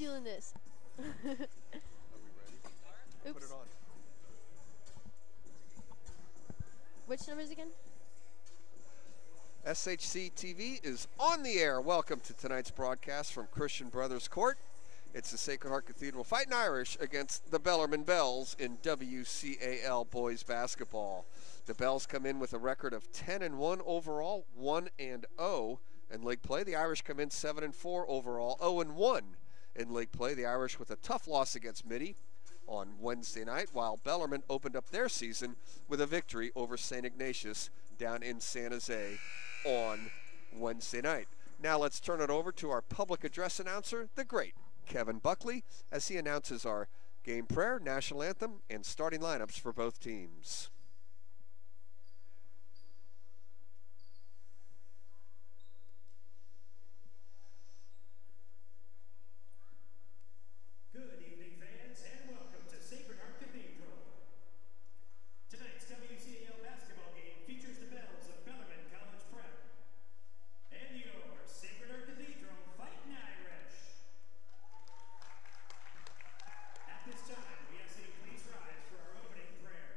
stealing this. Are we ready? Oops. Put it on. Which numbers again? SHC TV is on the air. Welcome to tonight's broadcast from Christian Brothers Court. It's the Sacred Heart Cathedral Fightin Irish against the Bellarmine Bells in WCAL boys basketball. The Bells come in with a record of 10-1 overall, 1-0 in league play. The Irish come in 7-4 overall, 0-1 in league play. The Irish with a tough loss against Midi on Wednesday night, while Bellarmine opened up their season with a victory over St. Ignatius down in San Jose on Wednesday night. Now let's turn it over to our public address announcer, the great Kevin Buckley, as he announces our game prayer, national anthem, and starting lineups for both teams. Good evening, fans, and welcome to Sacred Heart Cathedral. Tonight's WCAL basketball game features the Bells of Bellarmine College Prep and your Sacred Heart Cathedral Fightin Irish. At this time, we ask that you please rise for our opening prayer.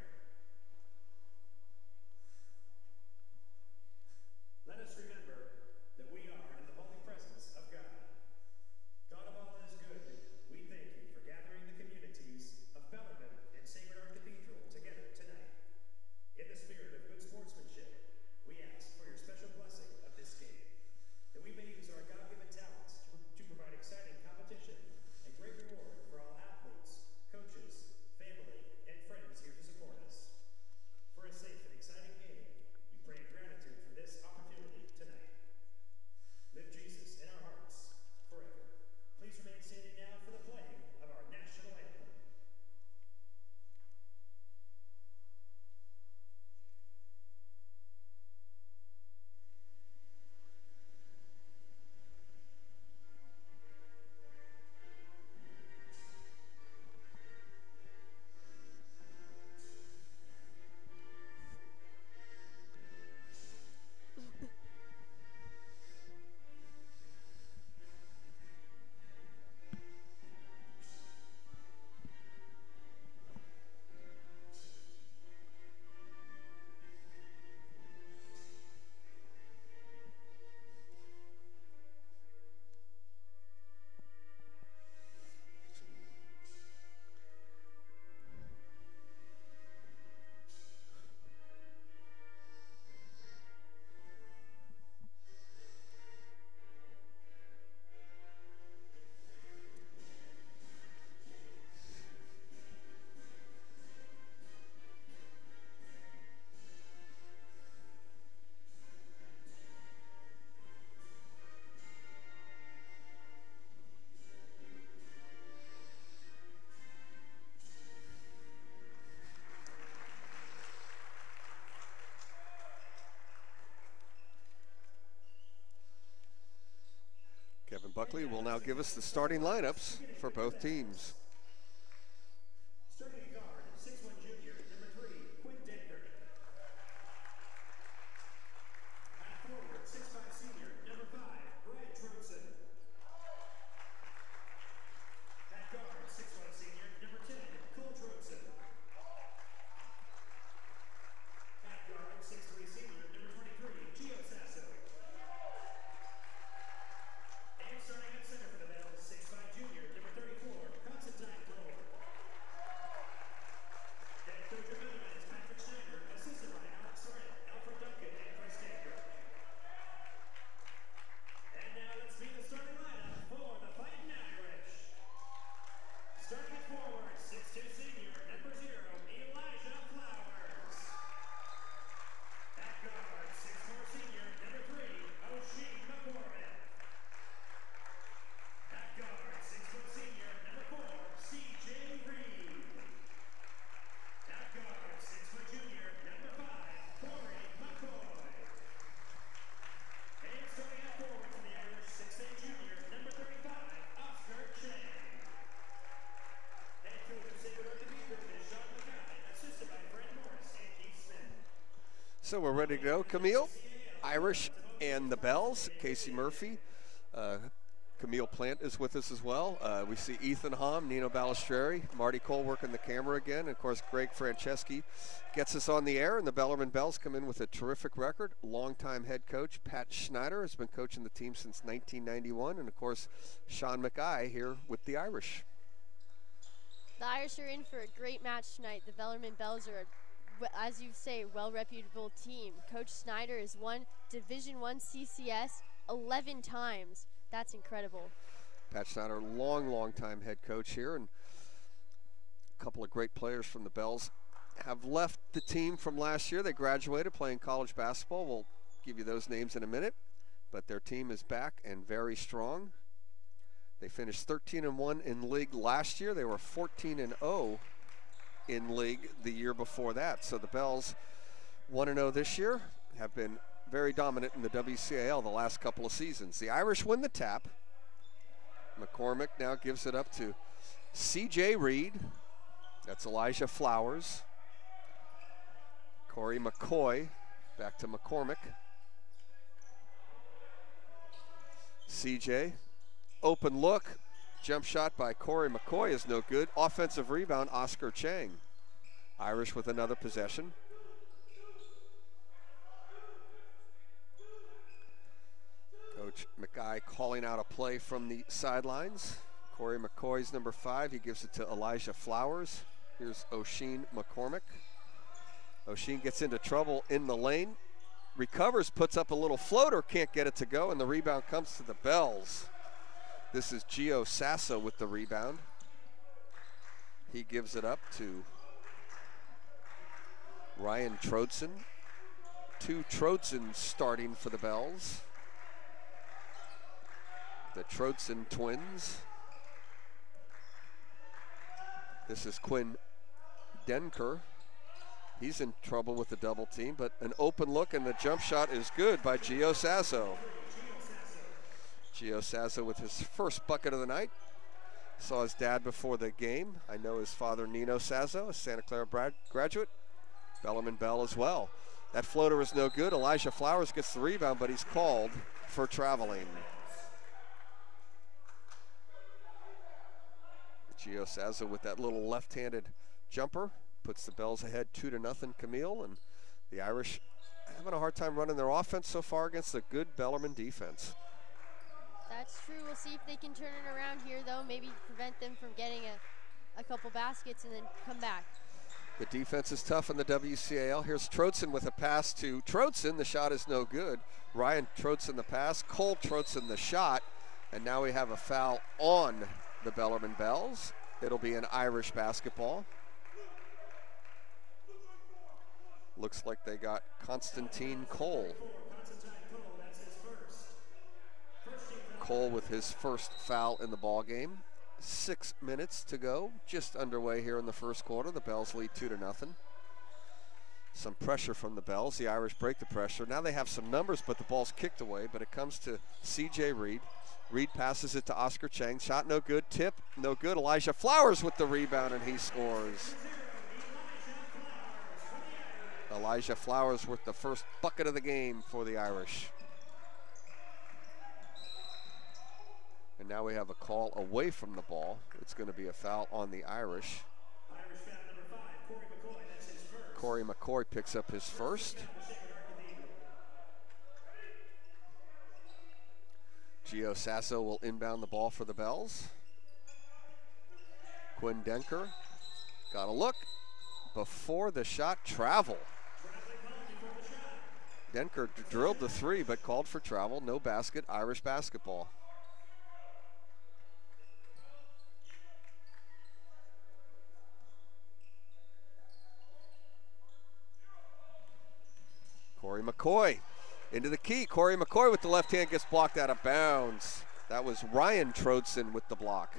Let us remember that we are in the holy presence of God. God of all that is good, we thank you for gathering the communities of Bellarmine and Sacred Heart Cathedral together tonight. In the spirit of good sportsmanship, we ask for your special blessing of this game, that we may use our God-given talents to provide exciting competition and great reward for all athletes, coaches, family, and friends here to support us. For a safe and exciting game, we pray in gratitude for this opportunity tonight. Live Jesus in our hearts forever. Please remain standing now for the playing of our national anthem. Kevin Buckley will now give us the starting lineups for both teams. Starting at guard, 6'1" junior, number 3, Quinn Denker. At forward, 6'5" senior, number 5, Brad Troutson. At guard, 6'1" senior, number 10, Cole Troutson. At guard, 6'3" senior, number 23, Gio Sasso. And starting at center for the Bells, 6'5" junior, number 34, Constantine Thrower. Head coach of Bellarmine is Patrick Schneider, assisted by Alex Sorrell, Alfred Duncan, and Chris Canker. And now let's meet the starting lineup for the Fightin Irish. Starting at forward, 6'2" senior, number 0, Elijah Flowers. At guard, 6'4" senior, number 3, O'Shea McCormick. At guard, 6' senior, number 4, C.J. Reed. At guard, 6' junior, number 5, Corey McCoy. And starting at forward for the Irish, 6'8" junior, number 35, Oscar Chang. And coach of Sacred Heart Cathedral is Sean McKay, assisted by Fred Morris and Keith Smith. So we're ready to go. Camille, Irish, and the Bells. Casey Murphy Camille Plant is with us as well. We see Ethan Hom, Nino Balistreri, Marty Cole working the camera again. And of course, Greg Franceschi gets us on the air. And the Bellarmine Bells come in with a terrific record. Longtime head coach Pat Schneider has been coaching the team since 1991. And of course, Sean McKay here with the Irish. The Irish are in for a great match tonight. The Bellarmine Bells are, as you say, well-reputable team. Coach Snyder has won Division I CCS 11 times. That's incredible. Pat Snyder, long time head coach here, and a couple of great players from the Bells have left the team from last year. They graduated playing college basketball. We'll give you those names in a minute, but their team is back and very strong. They finished 13-1 in league last year. They were 14-0 in league the year before that. So the Bells 1-0 this year, have been very dominant in the WCAL the last couple of seasons. The Irish win the tap. McCormick now gives it up to C.J. Reed. That's Elijah Flowers. Corey McCoy back to McCormick. C.J. Open look. Jump shot by Corey McCoy is no good. Offensive rebound, Oscar Chang. Irish with another possession. Coach McKay calling out a play from the sidelines. Corey McCoy's number 5. He gives it to Elijah Flowers. Here's O'Sheen McCormick. O'Sheen gets into trouble in the lane. Recovers, puts up a little floater, can't get it to go, and the rebound comes to the Bells. This is Gio Sasso with the rebound. He gives it up to Ryan Trodson. 2 Trodsons starting for the Bells. The Trodson twins. This is Quinn Denker. He's in trouble with the double team, but an open look and the jump shot is good by Gio Sasso. Gio Sasso with his first bucket of the night. Saw his dad before the game. I know his father, Nino Sasso, a Santa Clara graduate. Bellarmine Bell as well. That floater is no good. Elijah Flowers gets the rebound, but he's called for traveling. Gio Sasso with that little left-handed jumper puts the Bells ahead 2-0, Camille, and the Irish having a hard time running their offense so far against a good Bellarmine defense. That's true. We'll see if they can turn it around here, though. Maybe prevent them from getting a couple baskets and then come back. The defense is tough in the WCAL. Here's Trodson with a pass to Trodson. The shot is no good. Ryan Trodson the pass, Cole Trodson the shot, and now we have a foul on the Bellarmine Bells. It'll be an Irish basketball. Looks like they got Constantine Cole. Cole with his first foul in the ball game. 6 minutes to go, just underway here in the first quarter. The Bells lead 2-0. Some pressure from the Bells. The Irish break the pressure. Now they have some numbers, but the ball's kicked away, but it comes to C.J. Reed. Reed passes it to Oscar Chang. Shot no good. Tip no good. Elijah Flowers with the rebound, and he scores. Elijah Flowers with the first bucket of the game for the Irish. And now we have a call away from the ball. It's going to be a foul on the Irish. Corey McCoy picks up his first. Gio Sasso will inbound the ball for the Bells. Quinn Denker got a look before the shot. Travel. Denker drilled the 3 but called for travel. No basket. Irish basketball. Corey McCoy into the key. Corey McCoy with the left hand gets blocked out of bounds. That was Ryan Trodson with the block.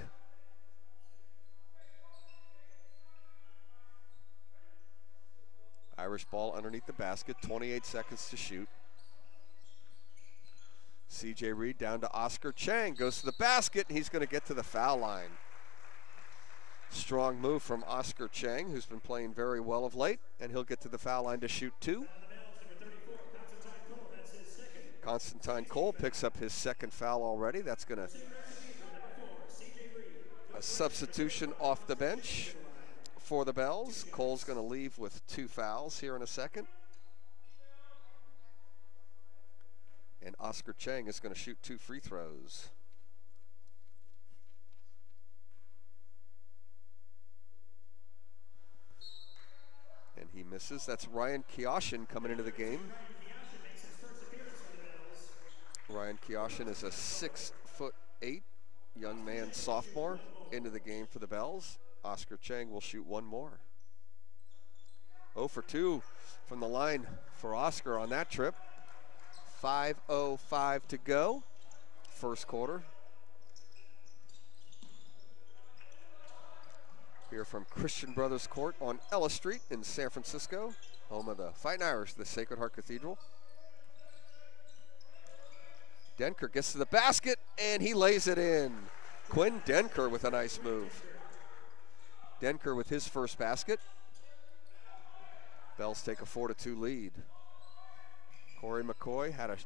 Irish ball underneath the basket, 28 seconds to shoot. C.J. Reed down to Oscar Chang, goes to the basket, and he's going to get to the foul line. Strong move from Oscar Chang, who's been playing very well of late, and he'll get to the foul line to shoot 2. Constantine Cole picks up his second foul already. That's going to A substitution off the bench for the Bells. Cole's going to leave with 2 fouls here in a second. And Oscar Chang is going to shoot 2 free throws. And he misses. That's Ryan Kioshin coming into the game. Ryan Kioshin is a 6'8" young man sophomore into the game for the Bells. Oscar Chang will shoot 1 more. 0 for 2 from the line for Oscar on that trip. 5:05 to go, first quarter. Here from Christian Brothers Court on Ella Street in San Francisco, home of the Fightin Irish, the Sacred Heart Cathedral. Denker gets to the basket, and he lays it in. Quinn Denker with a nice move. Denker with his first basket. Bells take a 4-2 lead. Corey McCoy had a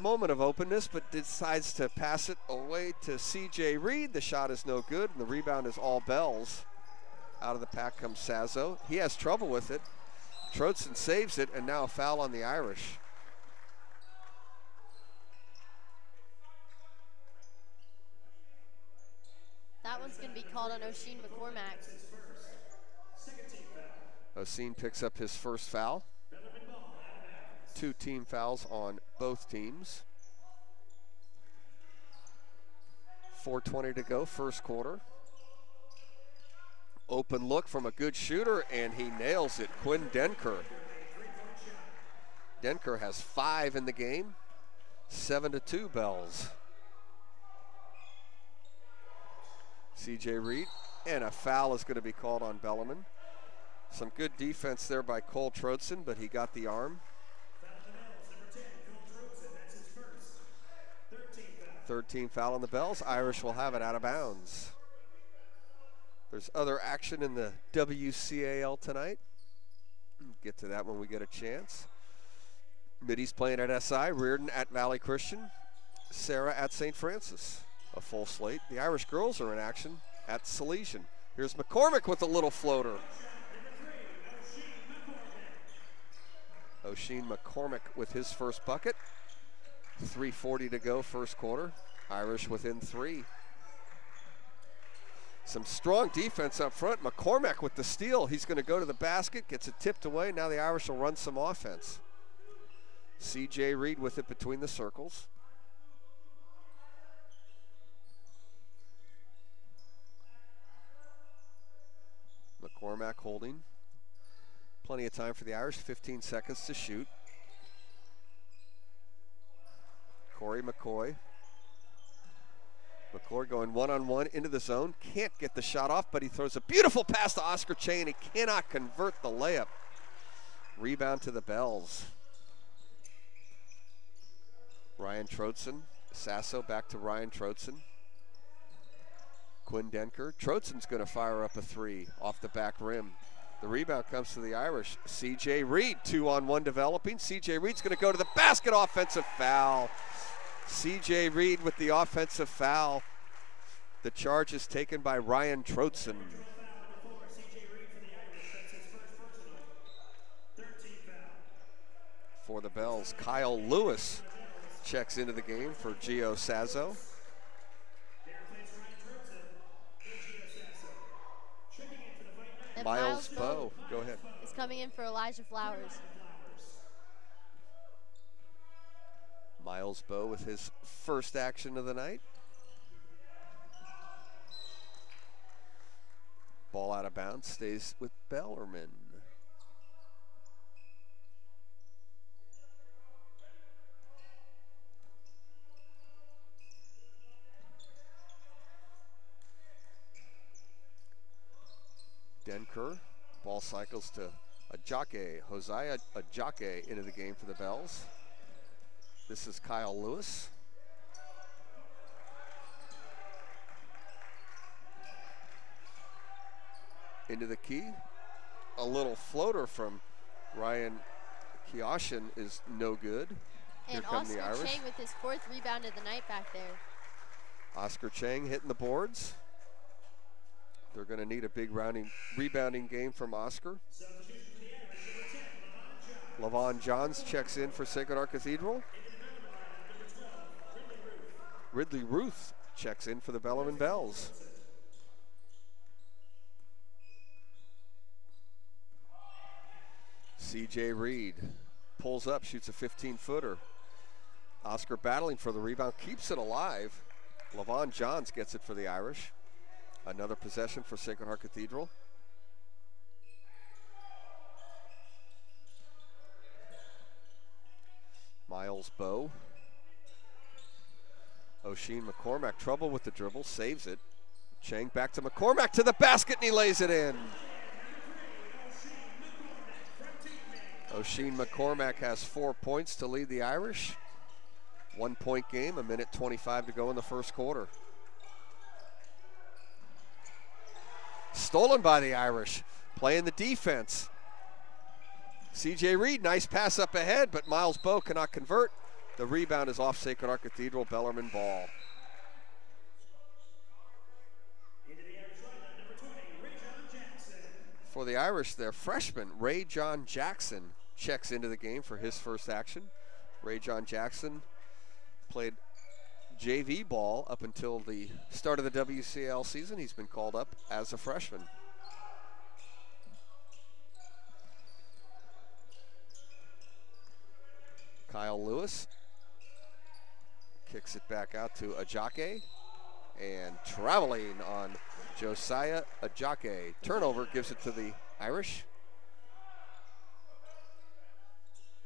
moment of openness, but decides to pass it away to C.J. Reed. The shot is no good, and the rebound is all Bells. Out of the pack comes Sazzo. He has trouble with it. Troutson saves it, and now a foul on the Irish. That one's going to be called on O'Sheen McCormack. O'Sheen picks up his first foul. 2 team fouls on both teams. 4:20 to go, first quarter. Open look from a good shooter, and he nails it. Quinn Denker. Denker has 5 in the game. 7-2 Bells. C.J. Reed, and a foul is going to be called on Bellarmine. Some good defense there by Cole Troutson, but he got the arm. 13 foul on the Bells. Irish will have it out of bounds. There's other action in the WCAL tonight. Get to that when we get a chance. Middy's playing at SI, Reardon at Valley Christian, Sarah at St. Francis. A full slate. The Irish girls are in action at Salesian. Here's McCormick with a little floater. O'Sheen McCormick with his first bucket. 3:40 to go, first quarter. Irish within 3. Some strong defense up front. McCormick with the steal. He's going to go to the basket, gets it tipped away. Now the Irish will run some offense. C.J. Reed with it between the circles. McCormack holding. Plenty of time for the Irish, 15 seconds to shoot. Corey McCoy. McCoy going one-on-one into the zone. Can't get the shot off, but he throws a beautiful pass to Oscar Chang. He cannot convert the layup. Rebound to the Bells. Ryan Troutson. Sasso back to Ryan Troutson. Quinn Denker. Troutson's going to fire up a 3 off the back rim. The rebound comes to the Irish. C.J. Reed, 2-on-1 developing. C.J. Reed's going to go to the basket, offensive foul. C.J. Reed with the offensive foul. The charge is taken by Ryan Troutson. For the Bells, Kyle Lewis checks into the game for Gio Sazzo. And Miles Bowe, go ahead. Is coming in for Elijah Flowers. Miles Bowe with his first action of the night. Ball out of bounds, stays with Bellarmine. Denker, ball cycles to Ajake, Hosea Ajake into the game for the Bells. This is Kyle Lewis. Into the key. A little floater from Ryan Kioshin is no good. Here And come Oscar the Irish. Chang with his 4th rebound of the night back there. Oscar Chang hitting the boards. They're going to need a big rebounding game from Oscar. Substitution for the Irish, number 10, Levon Johns checks in for Sacred Heart Cathedral. Ridley Ruth checks in for the Bellarmine Bells. CJ Reed pulls up, shoots a 15-footer. Oscar battling for the rebound, keeps it alive. Levon Johns gets it for the Irish. Another possession for Sacred Heart Cathedral. Miles Bowe. O'Sheen McCormack, trouble with the dribble, saves it. Chang back to McCormack to the basket, and he lays it in. O'Sheen McCormack has 4 points to lead the Irish. 1 point game, a minute 25 to go in the first quarter. Stolen by the Irish, playing the defense. CJ Reed, nice pass up ahead, but Miles Bowe cannot convert. The rebound is off Sacred Heart Cathedral, Bellarmine ball. For the Irish, their freshman, Ray John Jackson, checks into the game for his first action. Ray John Jackson played JV ball up until the start of the WCAL season. He's been called up as a freshman. Kyle Lewis kicks it back out to Ajake, and traveling on Josiah Ajake. Turnover gives it to the Irish.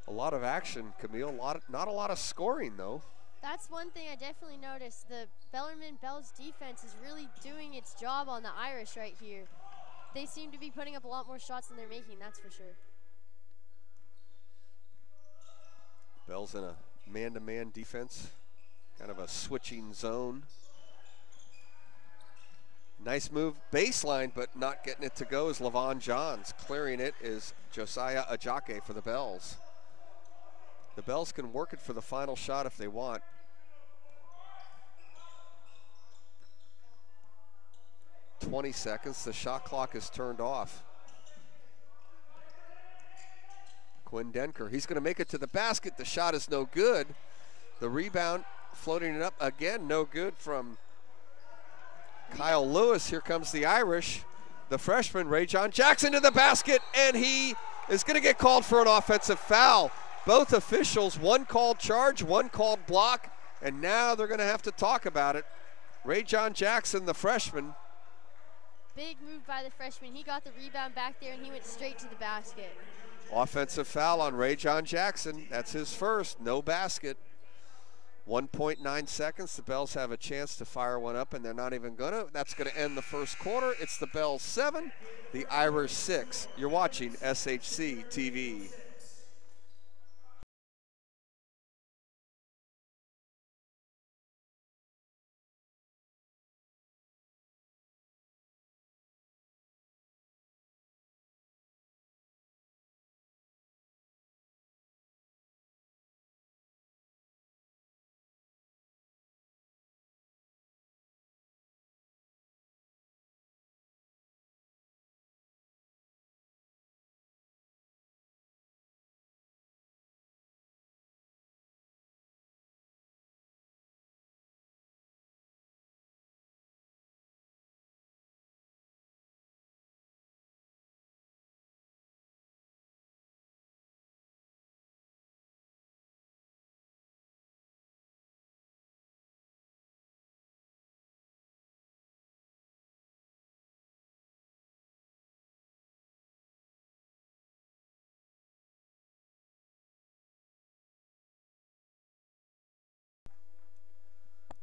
A lot of action, Camille. Not a lot of scoring, though. That's one thing I definitely noticed. The Bellarmine Bells defense is really doing its job on the Irish right here. They seem to be putting up a lot more shots than they're making, that's for sure. Bells in a man-to-man defense, kind of a switching zone. Nice move, baseline, but not getting it to go is Levon Johns. Clearing it is Josiah Ajake for the Bells. The Bells can work it for the final shot if they want. "20 seconds, the shot clock is turned off. Quinn Denker, he's gonna make it to the basket. The shot is no good. The rebound, floating it up again, no good from Kyle Lewis. Here comes the Irish. The freshman, Ray John Jackson, to the basket, and he is gonna get called for an offensive foul. Both officials, one called charge, one called block, and now they're gonna have to talk about it. Ray John Jackson, the freshman. Big move by the freshman. He got the rebound back there and he went straight to the basket. Offensive foul on Ray John Jackson. That's his first, no basket. 1.9 seconds. The Bells have a chance to fire one up, and they're not even gonna. That's gonna end the first quarter. It's the Bells 7, the Irish 6. You're watching SHC TV.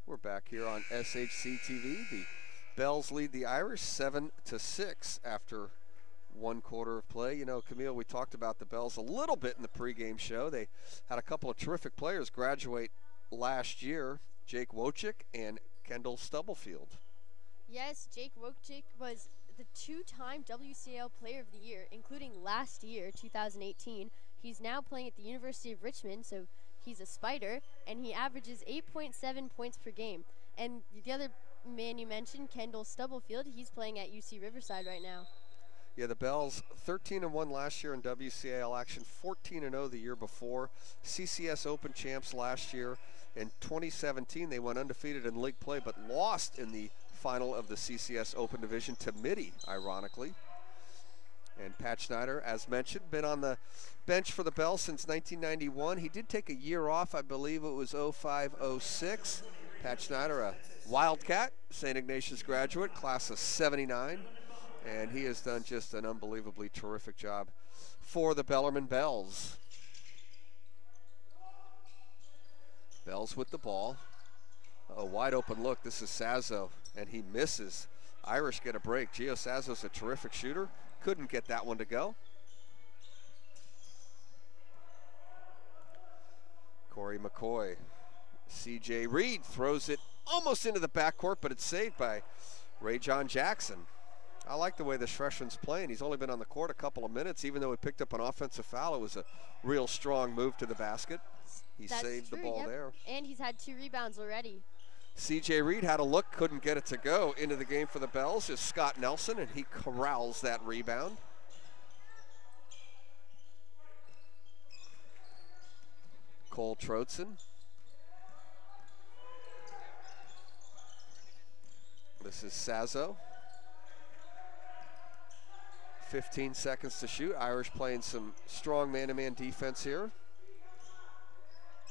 We're back here on SHC TV. The Bells lead the Irish 7-6 after one quarter of play. You know, Camille, we talked about the Bells a little bit in the pregame show. They had a couple of terrific players graduate last year, Jake Wojcik and Kendall Stubblefield. Yes, Jake Wojcik was the two-time WCAL Player of the Year, including last year, 2018. He's now playing at the University of Richmond, so he's a Spider, and he averages 8.7 points per game. And the other man you mentioned, Kendall Stubblefield, he's playing at UC Riverside right now. Yeah, the Bells 13-1 last year in WCAL action, 14-0 the year before. CCS Open champs last year. In 2017, they went undefeated in league play, but lost in the final of the CCS Open Division to Mitty, ironically. And Pat Schneider, as mentioned, been on the bench for the Bells since 1991. He did take a year off, I believe it was 05-06. Pat Schneider, a Wildcat, St. Ignatius graduate, class of 79. And he has done just an unbelievably terrific job for the Bellarmine Bells. Bells with the ball. A wide open look. This is Sazzo, and he misses. Irish get a break. Gio Sazzo's a terrific shooter. Couldn't get that one to go. Corey McCoy. CJ Reed throws it almost into the backcourt, but it's saved by Ray John Jackson. I like the way this freshman's playing. He's only been on the court a couple of minutes. Even though he picked up an offensive foul, it was a real strong move to the basket. He saved the ball there. And he's had 2 rebounds already. CJ Reed had a look, couldn't get it to go. Into the game for the Bells is Scott Nelson, and he corrals that rebound. Cole Trotzen. This is Sazzo. 15 seconds to shoot. Irish playing some strong man-to-man defense here.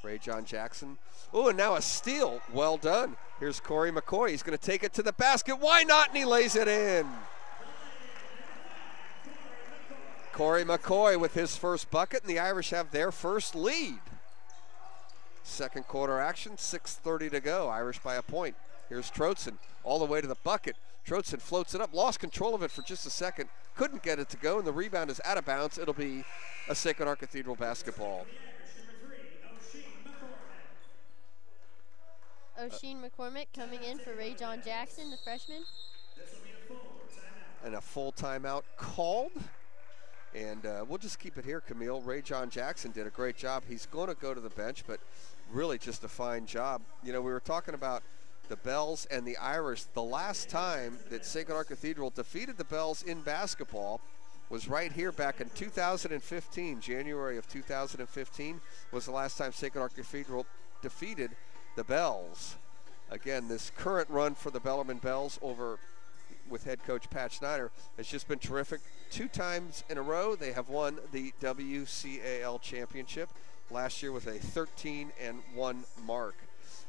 Ray John Jackson. Oh, and now a steal. Well done. Here's Corey McCoy. He's going to take it to the basket. Why not? And he lays it in. Corey McCoy with his first bucket, and the Irish have their first lead. Second quarter action, 6:30 to go. Irish by a point. Here's Trotzen all the way to the bucket. Trotzen floats it up, lost control of it for just a second. Couldn't get it to go, and the rebound is out of bounds. It'll be a Sacred Heart Cathedral basketball. O'Sheen McCormick coming in for Ray John Jackson, the freshman. And a full timeout called. And we'll just keep it here, Camille. Ray John Jackson did a great job. He's going to go to the bench, but really just a fine job. You know, we were talking about the Bells and the Irish. The last time that Sacred Heart Cathedral defeated the Bells in basketball was right here back in 2015. January of 2015 was the last time Sacred Heart Cathedral defeated the Bells. Again, this current run for the Bellarmine Bells over with head coach Pat Schneider has just been terrific. 2 times in a row they have won the WCAL championship. Last year with a 13-1 mark.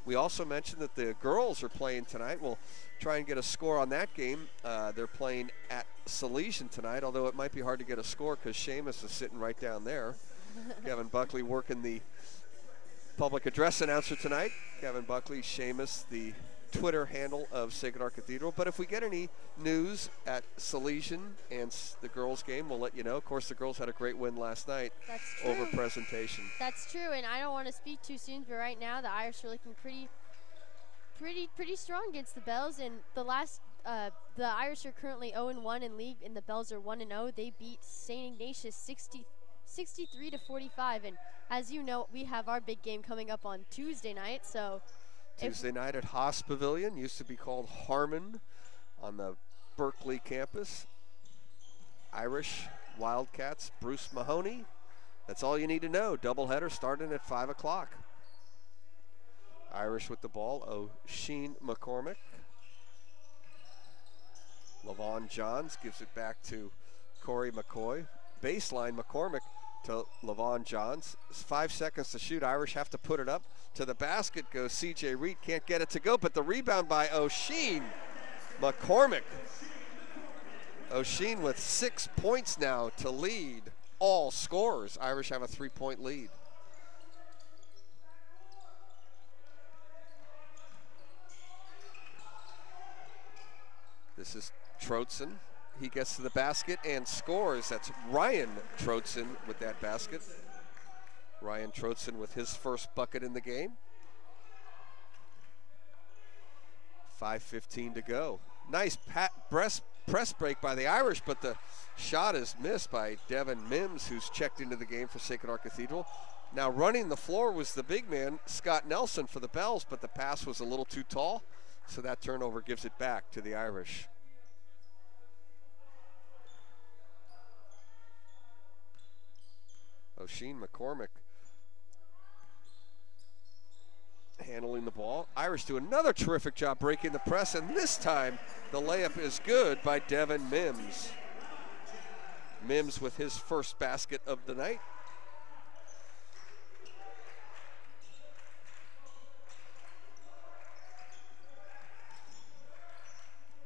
We also mentioned that the girls are playing tonight. We'll try and get a score on that game. They're playing at Salesian tonight, although it might be hard to get a score because Seamus is sitting right down there. Kevin Buckley working the public address announcer tonight. Kevin Buckley, Seamus, the Twitter handle of Sacred Heart Cathedral. But if we get any news at Salesian and the girls game, we'll let you know. Of course, the girls had a great win last night. That's true. Over presentation. That's true, and I don't want to speak too soon, but right now the Irish are looking pretty strong against the Bells. And the Irish are currently 0-1 in league, and the Bells are 1-0. They beat St. Ignatius 63-45, and as you know, we have our big game coming up on Tuesday night. So Tuesday night at Haas Pavilion, used to be called Harmon, on the Berkeley campus. Irish Wildcats, Bruce Mahoney. That's all you need to know. Doubleheader starting at 5 o'clock. Irish with the ball, O'Sheen McCormick. Lavon Johns gives it back to Corey McCoy. Baseline McCormick to Lavon Johns. 5 seconds to shoot. Irish have to put it up. To the basket goes CJ Reed. Can't get it to go, but the rebound by O'Sheen McCormick. O'Sheen with 6 points now to lead all scorers. Irish have a 3-point lead. This is Trotzen. He gets to the basket and scores. That's Ryan Trotzen with that basket. Ryan Trotzen with his first bucket in the game. 5:15 to go. Nice press break by the Irish, but the shot is missed by Devin Mims, who's checked into the game for Sacred Heart Cathedral. Now running the floor was the big man, Scott Nelson, for the Bells, but the pass was a little too tall. So that turnover gives it back to the Irish. O'Sheen McCormick handling the ball. Irish do another terrific job breaking the press, and this time the layup is good by Devin Mims. Mims with his first basket of the night.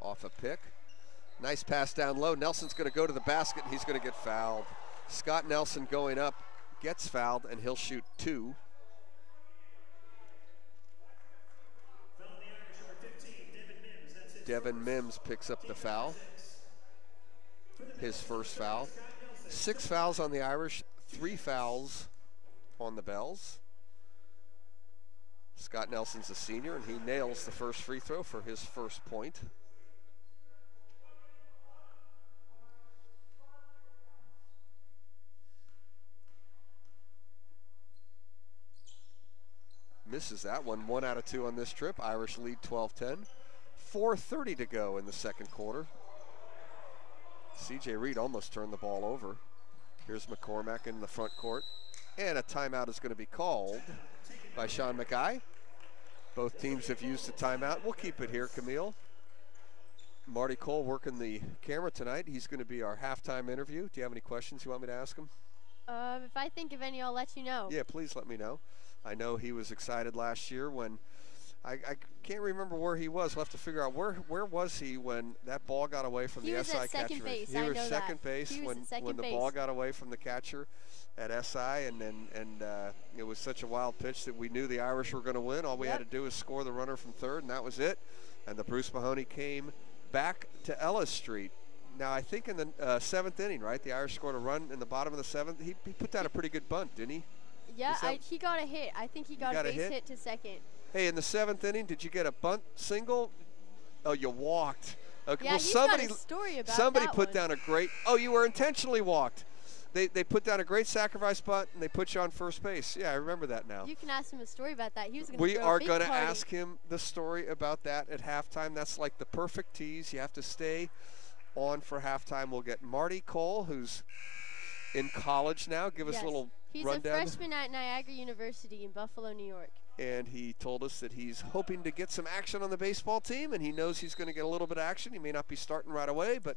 Off a pick. Nice pass down low. Nelson's going to go to the basket, and he's going to get fouled. Scott Nelson going up, gets fouled, and he'll shoot 2. Devin Mims picks up the foul. His first foul. 6 fouls on the Irish, 3 fouls on the Bells. Scott Nelson's a senior, and he nails the first free throw for his first point. Misses that one. 1 out of 2 on this trip. Irish lead 12-10. 4:30 to go in the second quarter. C.J. Reed almost turned the ball over. Here's McCormack in the front court. And a timeout is going to be called by Sean McKay. Both teams have used a timeout. We'll keep it here, Camille. Marty Cole working the camera tonight. He's going to be our halftime interview. Do you have any questions you want me to ask him? If I think of any, I'll let you know. Yeah, please let me know. I know he was excited last year when I can't remember where he was. We'll have to figure out where was he when that ball got away from the SI catcher. He was at second base. He was second base when the ball got away from the catcher at SI, and it was such a wild pitch that we knew the Irish were going to win. All we had to do was score the runner from third, and that was it. And the Bruce Mahoney came back to Ellis Street. Now, I think in the 7th inning, right, the Irish scored a run in the bottom of the 7th. He put down a pretty good bunt, didn't he? Yeah, he got a hit. I think he got a base hit to second. Hey, in the 7th inning, did you get a bunt single? Oh, you walked. Okay. Yeah, well, he's got a story about somebody that put one. down a great. Oh, you were intentionally walked. They put down a great sacrifice bunt, and they put you on first base. Yeah, I remember that now. You can ask him a story about that. He was going to We are going to ask him the story about that at halftime. That's like the perfect tease. You have to stay on for halftime. We'll get Marty Cole, who's in college now. Give us a little rundown. He's a freshman at Niagara University in Buffalo, New York. And he told us that he's hoping to get some action on the baseball team, and he knows he's going to get a little bit of action. He may not be starting right away, but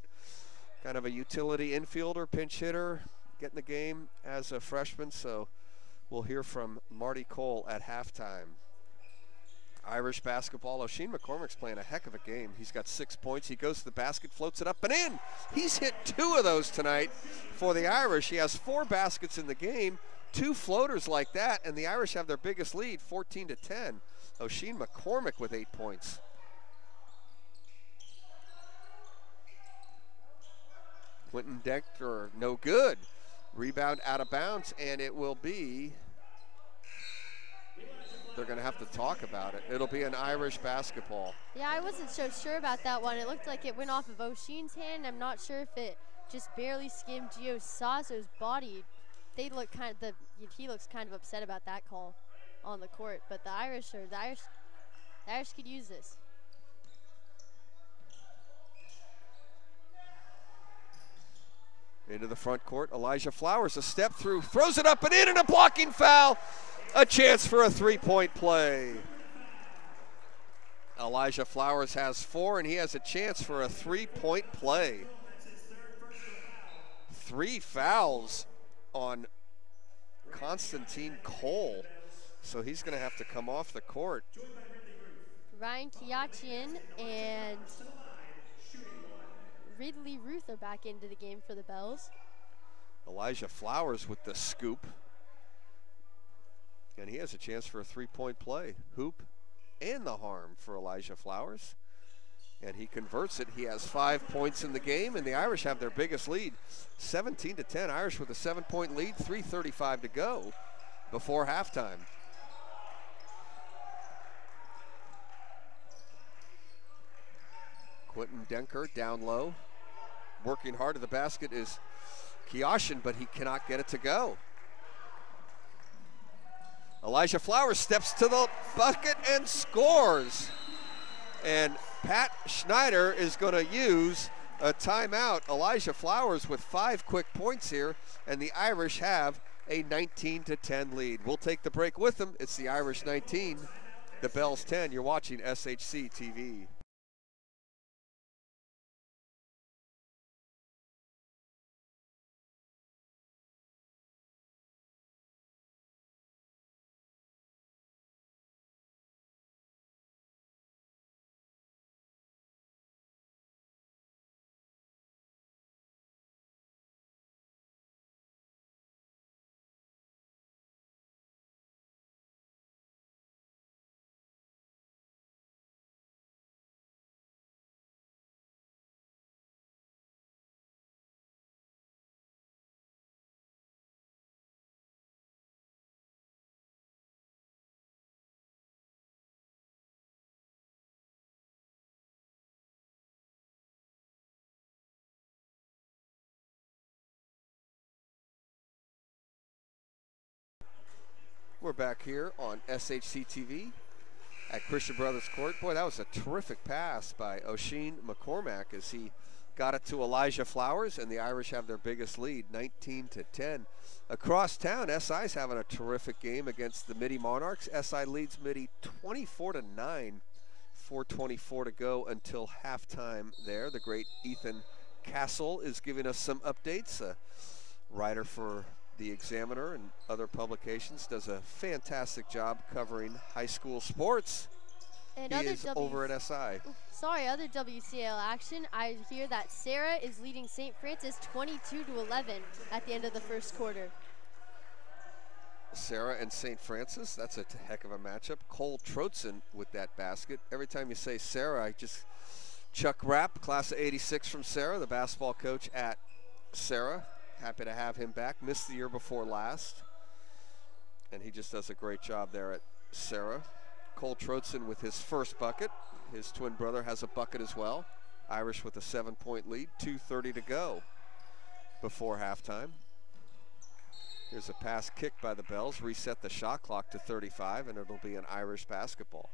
kind of a utility infielder, pinch hitter, getting the game as a freshman. So we'll hear from Marty Cole at halftime. Irish basketball. O'Sheen McCormick's playing a heck of a game. He's got 6 points. He goes to the basket, floats it up and in. He's hit 2 of those tonight for the Irish. He has 4 baskets in the game, 2 floaters like that, and the Irish have their biggest lead, 14-10. O'Sheen McCormick with 8 points. Quentin Decker, no good. Rebound out of bounds, and it will be, they're going to have to talk about it. It'll be an Irish basketball. Yeah, I wasn't so sure about that one. It looked like it went off of O'Sheen's hand. I'm not sure if it just barely skimmed Gio Sasso's body. They look he looks kind of upset about that call on the court, but the Irish could use this. Into the front court, Elijah Flowers, a step through, throws it up and in, and a blocking foul. A chance for a 3-point play. Elijah Flowers has 4, and he has a chance for a 3-point play. 3 fouls on Constantine Cole. So he's going to have to come off the court. Ryan Kiachian and Ridley Ruth are back into the game for the Bells. Elijah Flowers with the scoop. And he has a chance for a 3-point play. Hoop and the harm for Elijah Flowers. And he converts it. He has 5 points in the game, and the Irish have their biggest lead. 17-10. Irish with a 7-point lead, 3:35 to go before halftime. Quentin Denker down low. Working hard at the basket is Kiashin, but he cannot get it to go. Elijah Flowers steps to the bucket and scores. And Pat Schneider is going to use a timeout. Elijah Flowers with 5 quick points here, and the Irish have a 19-10 lead. We'll take the break with them. It's the Irish 19, the Bells 10. You're watching SHC TV. We're back here on SHC TV at Christian Brothers Court. Boy, that was a terrific pass by Oisin McCormack as he got it to Elijah Flowers, and the Irish have their biggest lead, 19-10. Across town, SI's having a terrific game against the Midi Monarchs. SI leads Midi 24-9, 4:24 to go until halftime there. The great Ethan Castle is giving us some updates. A writer for the Examiner and other publications, does a fantastic job covering high school sports. And he is over at SI. Sorry, other WCAL action. I hear that Sarah is leading St. Francis 22-11 at the end of the first quarter. Sarah and St. Francis, that's a heck of a matchup. Cole Trotzen with that basket. Every time you say Sarah, I just Chuck Rapp, class of '86 from Sarah, the basketball coach at Sarah. Happy to have him back. Missed the year before last. And he just does a great job there at Sarah. Cole Trotzen with his first bucket. His twin brother has a bucket as well. Irish with a 7-point lead. 2:30 to go before halftime. Here's a pass kicked by the Bells. Reset the shot clock to 35, and it'll be an Irish basketball.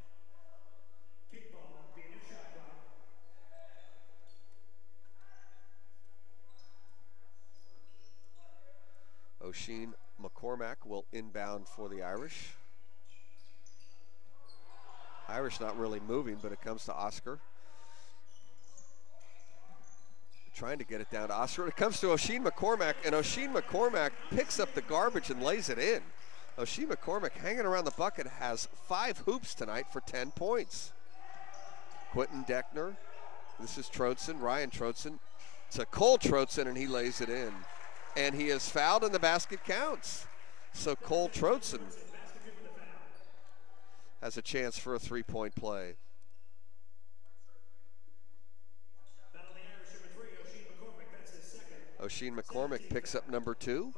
Oisin McCormack will inbound for the Irish. Irish not really moving, but it comes to Oscar. Trying to get it down to Oscar. It comes to Oisin McCormack, and Oisin McCormack picks up the garbage and lays it in. Oisin McCormack hanging around the bucket has 5 hoops tonight for 10 points. Quentin Deckner. This is Trotzen, Ryan Trotzen, to Cole Trotzen, and he lays it in. And he is fouled, and the basket counts. So Cole Trotzen has a chance for a 3-point play. Oisin McCormack picks up number 2.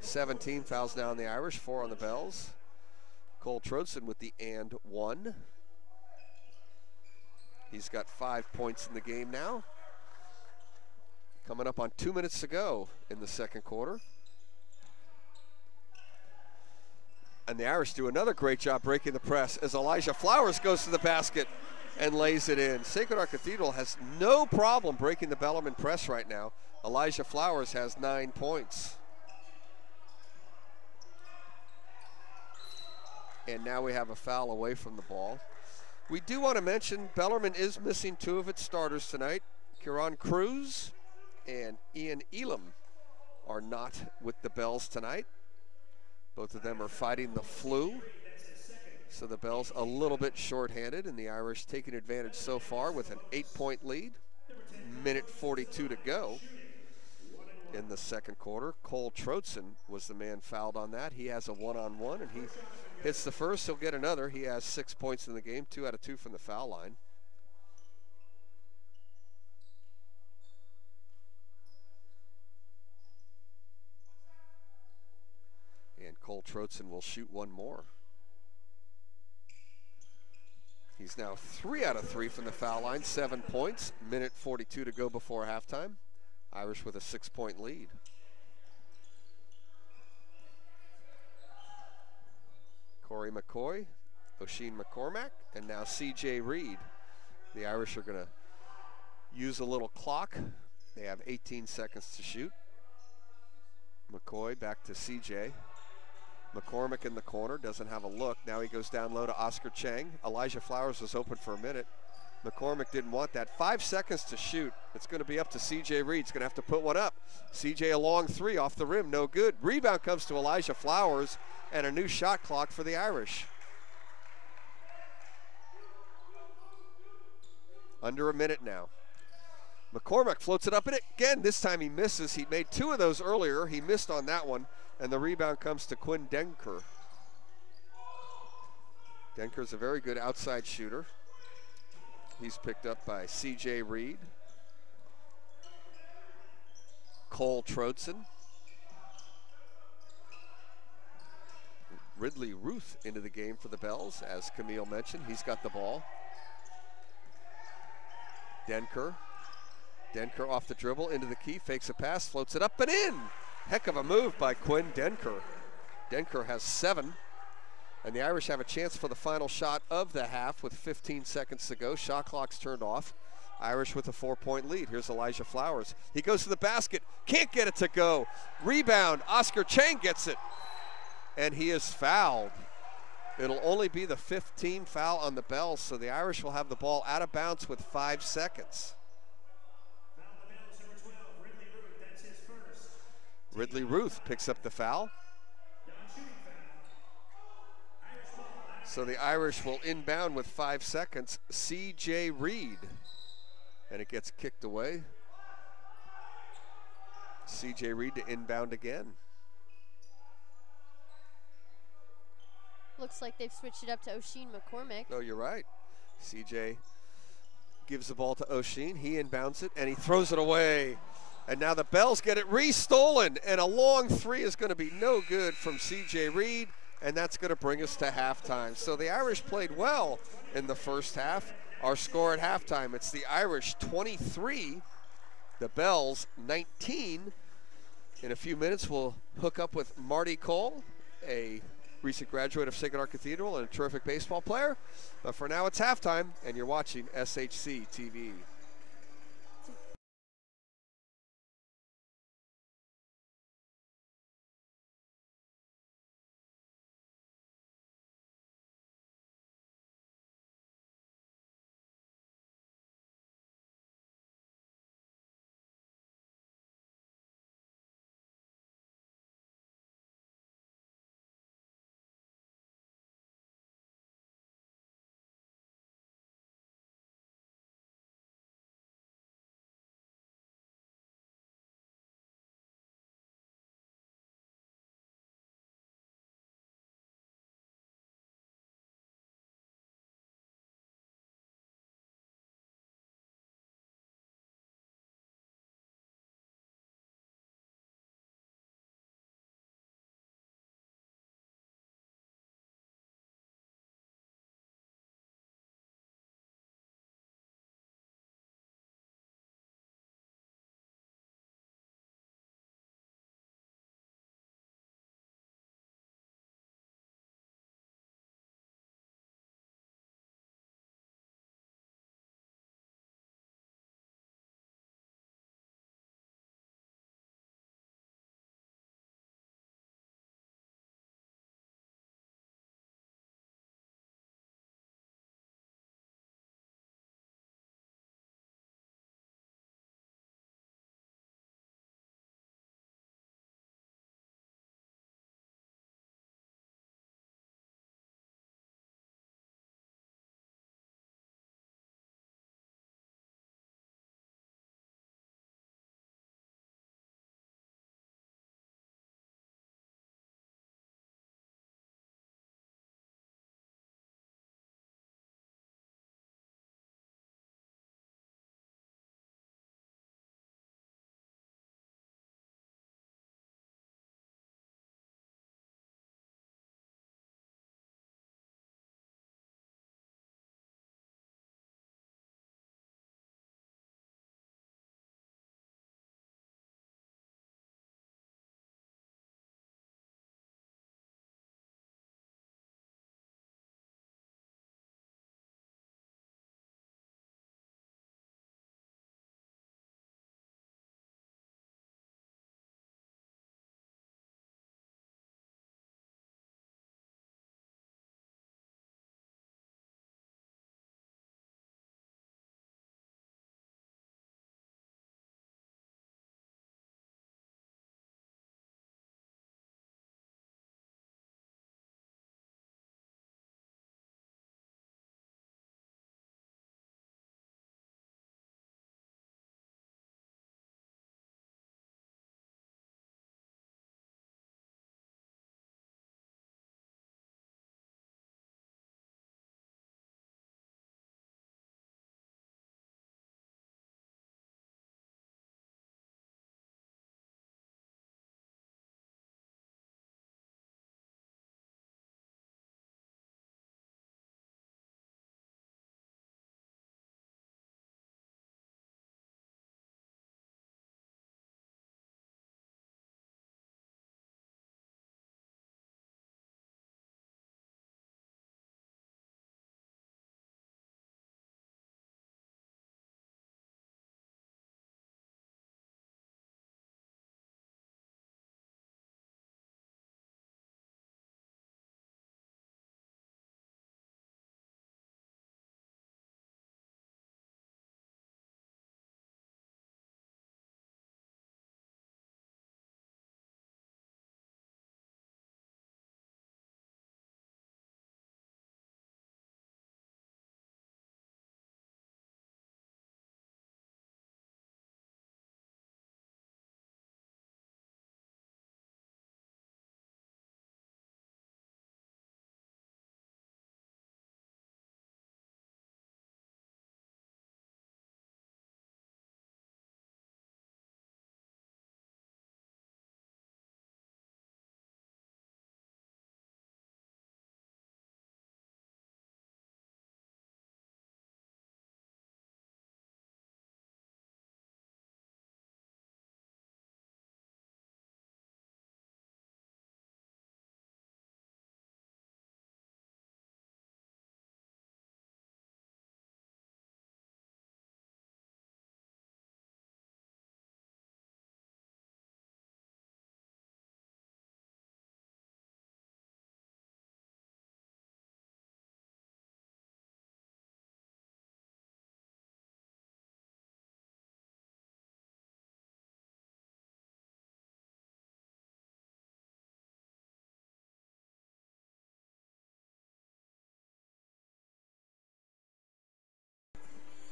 17 fouls now on the Irish, 4 on the Bells. Cole Trotzen with the and 1. He's got 5 points in the game now. Coming up on 2 minutes to go in the second quarter. And the Irish do another great job breaking the press as Elijah Flowers goes to the basket and lays it in. Sacred Heart Cathedral has no problem breaking the Bellarmine press right now. Elijah Flowers has 9 points. And now we have a foul away from the ball. We do want to mention Bellarmine is missing 2 of its starters tonight. Kieran Cruz and Ian Elam are not with the Bells tonight. Both of them are fighting the flu. So the Bells a little bit shorthanded, and the Irish taking advantage so far with an 8-point lead. Minute 42 to go in the second quarter. Cole Trotzen was the man fouled on that. He has a 1-on-1, and he hits the first. He'll get another. He has 6 points in the game, 2 out of 2 from the foul line. And Cole Trotzen will shoot 1 more. He's now 3 out of 3 from the foul line, 7 points. Minute 42 to go before halftime. Irish with a 6-point lead. Corey McCoy, Oisin McCormack, and now C.J. Reed The Irish are going to use a little clock. They have 18 seconds to shoot. McCoy back to CJ. McCormick in the corner, doesn't have a look. Now he goes down low to Oscar Chang. Elijah Flowers was open for a minute. McCormick didn't want that. 5 seconds to shoot. It's going to be up to CJ Reed. He's going to have to put one up. CJ a long three off the rim, no good. Rebound comes to Elijah Flowers, and a new shot clock for the Irish. Under a minute now. McCormick floats it up and again. This time he misses. He made 2 of those earlier. He missed on that one, and the rebound comes to Quinn Denker. Denker's a very good outside shooter. He's picked up by CJ Reed. Cole Troutson. Ridley Ruth into the game for the Bells, as Camille mentioned. He's got the ball. Denker. Denker off the dribble, into the key, fakes a pass, floats it up and in. Heck of a move by Quinn Denker. Denker has 7. And the Irish have a chance for the final shot of the half with 15 seconds to go. Shot clock's turned off. Irish with a 4-point lead. Here's Elijah Flowers. He goes to the basket, can't get it to go. Rebound, Oscar Chang gets it. And he is fouled. It'll only be the 15th foul on the Bells, so the Irish will have the ball out of bounds with 5 seconds. Ridley Ruth picks up the foul. So the Irish will inbound with 5 seconds. CJ Reed. And it gets kicked away. CJ Reed to inbound again. Looks like they've switched it up to O'Sheen McCormick. Oh, you're right. CJ gives the ball to O'Sheen. He inbounds it, and he throws it away. And now the Bells get it re-stolen, and a long three is going to be no good from CJ Reed, and that's going to bring us to halftime. So the Irish played well in the first half. Our score at halftime, it's the Irish 23, the Bells 19. In a few minutes, we'll hook up with Marty Cole, a recent graduate of Sacred Heart Cathedral and a terrific baseball player. But for now, it's halftime, and you're watching SHC TV.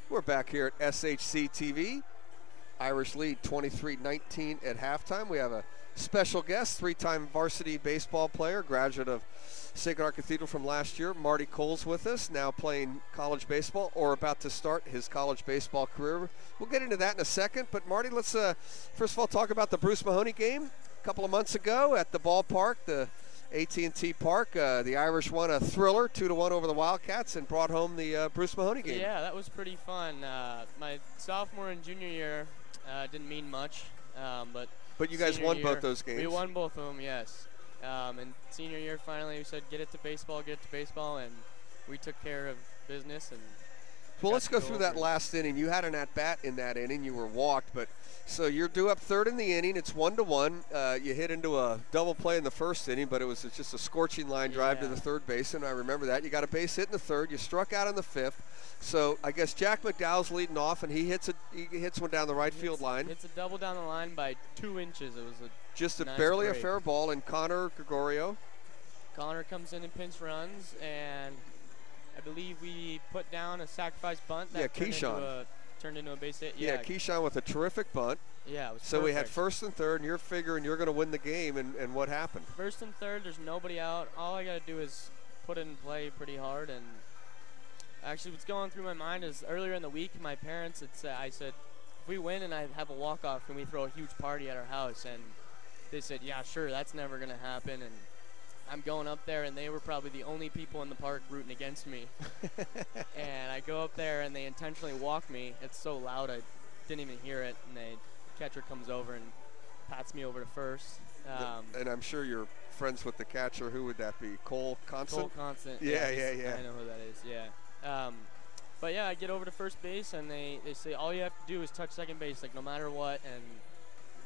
We're back here at SHC TV. Irish lead 23-19 at halftime. We have a special guest, three-time varsity baseball player, graduate of Sacred Heart Cathedral from last year. Marty Cole's with us, now playing college baseball or about to start his college baseball career. We'll get into that in a second, but Marty, let's first of all talk about the Bruce Mahoney game a couple of months ago at the ballpark, the AT&T Park. The Irish won a thriller 2-1 over the Wildcats and brought home the Bruce Mahoney game. Yeah, that was pretty fun. My sophomore and junior year didn't mean much, but you guys won both those games. We won both of them, yes. And senior year, finally, we said get it to baseball, and we took care of business. And well, let's go through that last inning. You had an at-bat in that inning. You were walked, but so you're due up third in the inning. It's 1-1. You hit into a double play in the first inning, but it was just a scorching line drive to the third baseman. I remember that. You got a base hit in the third. You struck out in the fifth. So I guess Jack McDowell's leading off, and he hits one down the right field line. It's a double down the line by 2 inches. It was just nice barely break. A fair ball, and Connor Gregorio. Connor comes in and pinch runs, and I believe we put down a sacrifice bunt that turned into a base hit. Yeah, Keyshawn with a terrific bunt. Yeah, it was so perfect. We had first and third, and you're figuring you're going to win the game, and what happened? First and third, there's nobody out. All I got to do is put it in play pretty hard, and actually what's going through my mind is earlier in the week, my parents had said, I said, if we win and I have a walk-off, can we throw a huge party at our house? And they said, yeah, sure, that's never going to happen. And I'm going up there, and they were probably the only people in the park rooting against me. And I go up there, and they intentionally walk me. It's so loud, I didn't even hear it. And the catcher comes over and pats me over to first. And I'm sure you're friends with the catcher. Who would that be? Cole Constant? Cole Constant. Yeah. I know who that is, yeah. But yeah, I get over to first base, and they say all you have to do is touch second base, like no matter what, and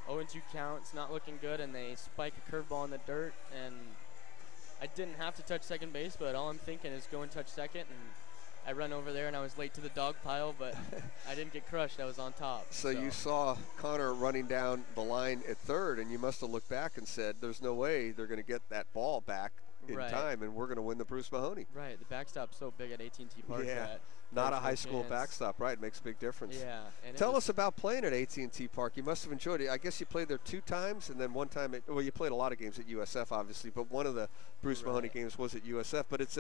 0-2 count, it's not looking good, and they spike a curveball in the dirt, and I didn't have to touch second base, but all I'm thinking is go and touch second, and I run over there, and I was late to the dog pile, but I didn't get crushed. I was on top. So you saw Connor running down the line at third, and you must have looked back and said, there's no way they're going to get that ball back in time, and we're going to win the Bruce Mahoney. Right, the backstop's so big at AT&T Park. Yeah, not a high school backstop, right? It makes a big difference. Yeah. And tell us about playing at AT&T Park. You must have enjoyed it. I guess you played there 2 times, and then one time well, you played a lot of games at USF, obviously, but one of the Bruce Mahoney games was at USF. But it's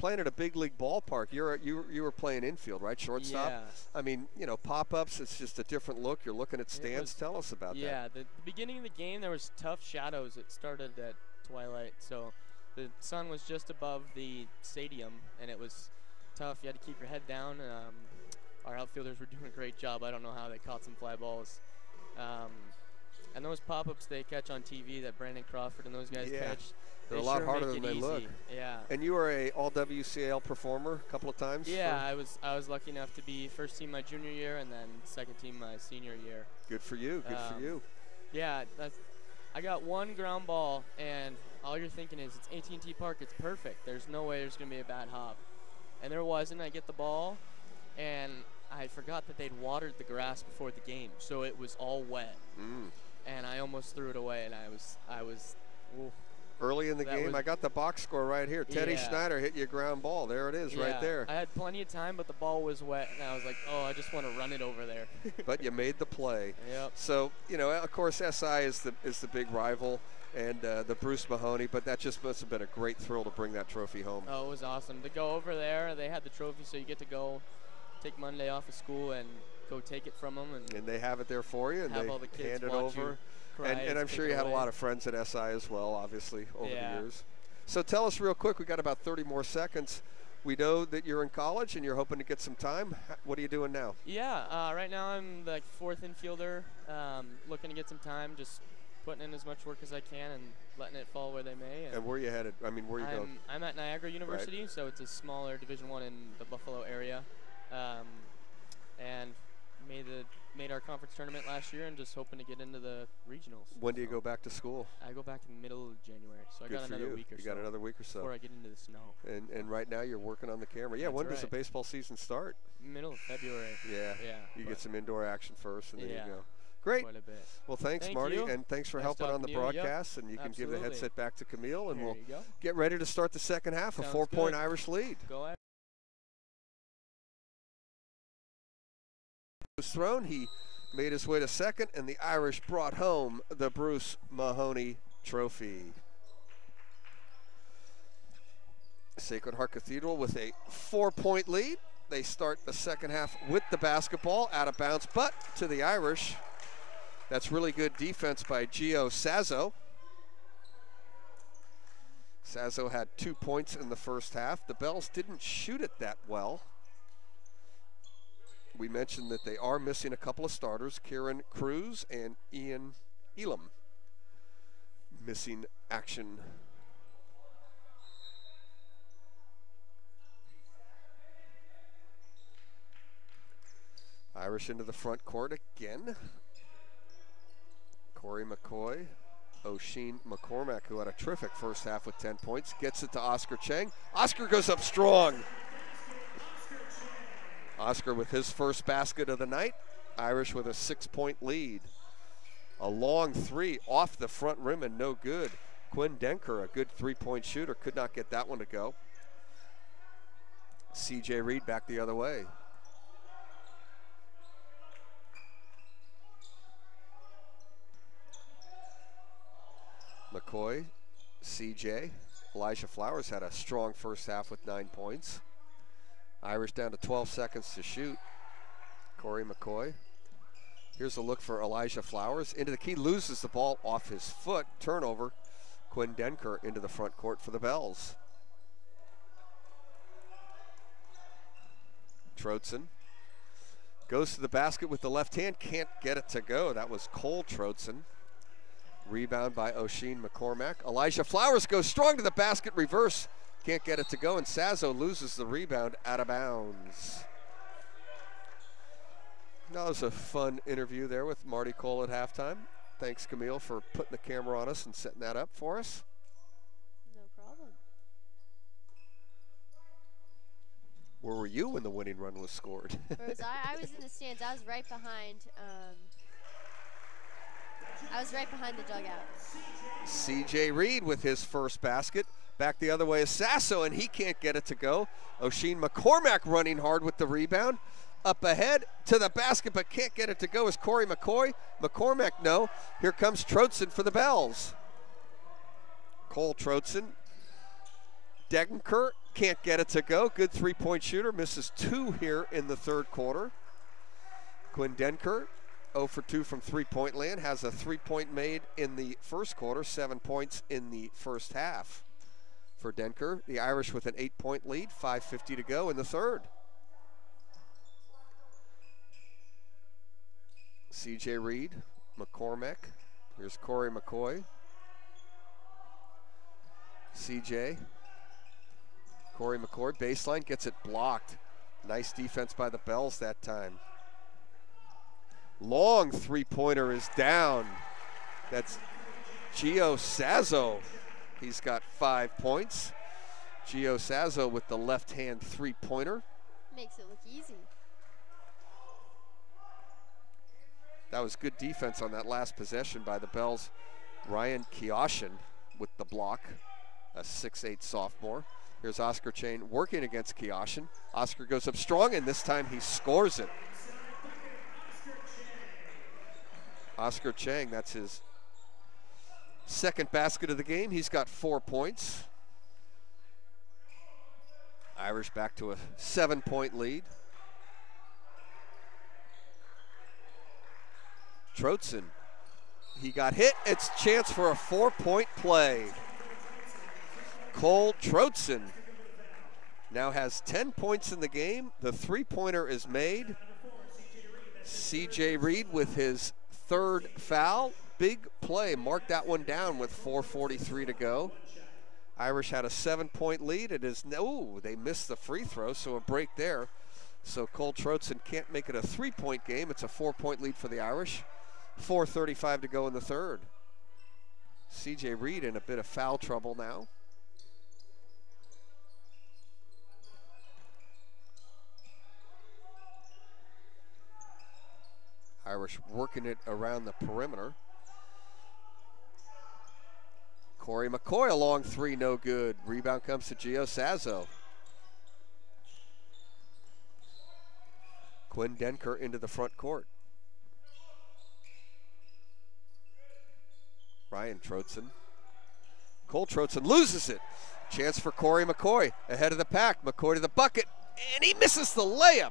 playing at a big league ballpark. You were playing infield, right? Shortstop. Yeah. I mean, pop-ups. It's just a different look. You're looking at stands. Tell us about that. Yeah, the beginning of the game there was tough shadows. It started at twilight, so the sun was just above the stadium, and it was tough. You had to keep your head down. Our outfielders were doing a great job. I don't know how they caught some fly balls. And those pop-ups they catch on TV that Brandon Crawford and those guys catch, they're a lot harder than they look. Yeah. And you were a all WCAL performer a couple of times? Yeah, I was lucky enough to be first team my junior year and then second team my senior year. Good for you. Good for you. Yeah, I got one ground ball, and all you're thinking is it's AT&T Park. It's perfect. There's no way there's going to be a bad hop. And there wasn't. I get the ball, and I forgot that they'd watered the grass before the game, so it was all wet. And I almost threw it away, and I was ooh. Early in the game, I got the box score right here. Teddy Schneider hit you a ground ball. There it is, right there. I had plenty of time, but the ball was wet, and I was like, oh, I just want to run it over there. But you made the play. Yep. So, of course, SI is the big rival, and the Bruce Mahoney, but that just must have been a great thrill to bring that trophy home. Oh, it was awesome. To go over there, they had the trophy, so you get to go take Monday off of school and go take it from them. And they have it there for you, and have they all the kids hand it over. And I'm sure you had a lot of friends at SI as well, obviously, over the years. So tell us real quick, we got about 30 more seconds. We know that you're in college and you're hoping to get some time. What are you doing now? Yeah, right now I'm the 4th infielder, looking to get some time, just putting in as much work as I can and letting it fall where they may. And where are you headed? I mean, where are you going? I'm at Niagara University, so it's a smaller Division I in the Buffalo area. And made our conference tournament last year and just hoping to get into the regionals. When do you go back to school? I go back in the middle of January, so I got another week or so. You got another week or so. Before I get into the snow. And right now you're working on the camera. Yeah, when does the baseball season start? Middle of February. Yeah. You get some indoor action first and then you go. Great. Quite a bit. Well, thanks, Marty, and thanks for helping on the broadcast. And you can give the headset back to Camille, and we'll get ready to start the second half. A 4-point Irish lead. Go ahead. was thrown. He made his way to second, and the Irish brought home the Bruce Mahoney Trophy. Sacred Heart Cathedral with a 4-point lead. They start the second half with the basketball out of bounds, but to the Irish. That's really good defense by Gio Sazzo. Sazzo had 2 points in the first half. The Bells didn't shoot it that well. We mentioned that they are missing a couple of starters, Kieran Cruz and Ian Elam. Missing action. Irish into the front court again. Corey McCoy, O'Sheen McCormack, who had a terrific first half with 10 points, gets it to Oscar Chang. Oscar goes up strong. Oscar with his first basket of the night. Irish with a 6-point lead. A long three off the front rim and no good. Quinn Denker, a good 3-point shooter, could not get that one to go. CJ Reed back the other way. McCoy, CJ, Elijah Flowers had a strong first half with 9 points. Irish down to 12 seconds to shoot. Corey McCoy. Here's a look for Elijah Flowers. Into the key, loses the ball off his foot. Turnover. Quinn Denker into the front court for the Bells. Troutson goes to the basket with the left hand. Can't get it to go. That was Cole Troutson. Rebound by O'Sheen McCormack. Elijah Flowers goes strong to the basket, reverse. Can't get it to go, and Sazzo loses the rebound out of bounds. That was a fun interview there with Marty Cole at halftime. Thanks, Camille, for putting the camera on us and setting that up for us. No problem. Where were you when the winning run was scored? Where was I? I was in the stands. I was right behind. I was right behind the dugout. CJ Reed with his first basket. Back the other way is Sasso, and he can't get it to go. O'Sheen McCormack running hard with the rebound. Up ahead to the basket, but can't get it to go is Corey McCoy. McCormack, no. Here comes Troutson for the Bells. Cole Troutson. Degenker can't get it to go. Good 3-point shooter. Misses 2 here in the third quarter. Quinn Denker, 0 for 2 from three-point land. Has a 3-point made in the first quarter. 7 points in the first half. For Denker, the Irish with an 8-point lead. 5:50 to go in the third. CJ Reed, McCormack. Here's Corey McCoy. CJ. Corey McCoy, baseline, gets it blocked. Nice defense by the Bells that time. Long three-pointer is down. That's Gio Sazzo. He's got 5 points. Gio Sazzo with the left-hand three-pointer. Makes it look easy. That was good defense on that last possession by the Bells. Ryan Kioshin with the block, a 6'8" sophomore. Here's Oscar Chain working against Kioshin. Oscar goes up strong, and this time he scores it. Oscar Chang, that's his second basket of the game. He's got 4 points. Irish back to a 7-point lead. Troutson, he got hit. It's a chance for a 4-point play. Cole Troutson now has 10 points in the game. The three-pointer is made. CJ Reed with his third foul. Big play. Mark that one down with 4:43 to go. Irish had a 7-point lead. It is no, they missed the free throw, so a break there. So Cole Troutson can't make it a 3-point game. It's a 4-point lead for the Irish. 4:35 to go in the third. CJ Reed in a bit of foul trouble now. Irish working it around the perimeter. Corey McCoy, a long three, no good. Rebound comes to Gio Sazzo. Quinn Denker into the front court. Ryan Trotzen. Cole Trotzen loses it. Chance for Corey McCoy ahead of the pack. McCoy to the bucket, and he misses the layup.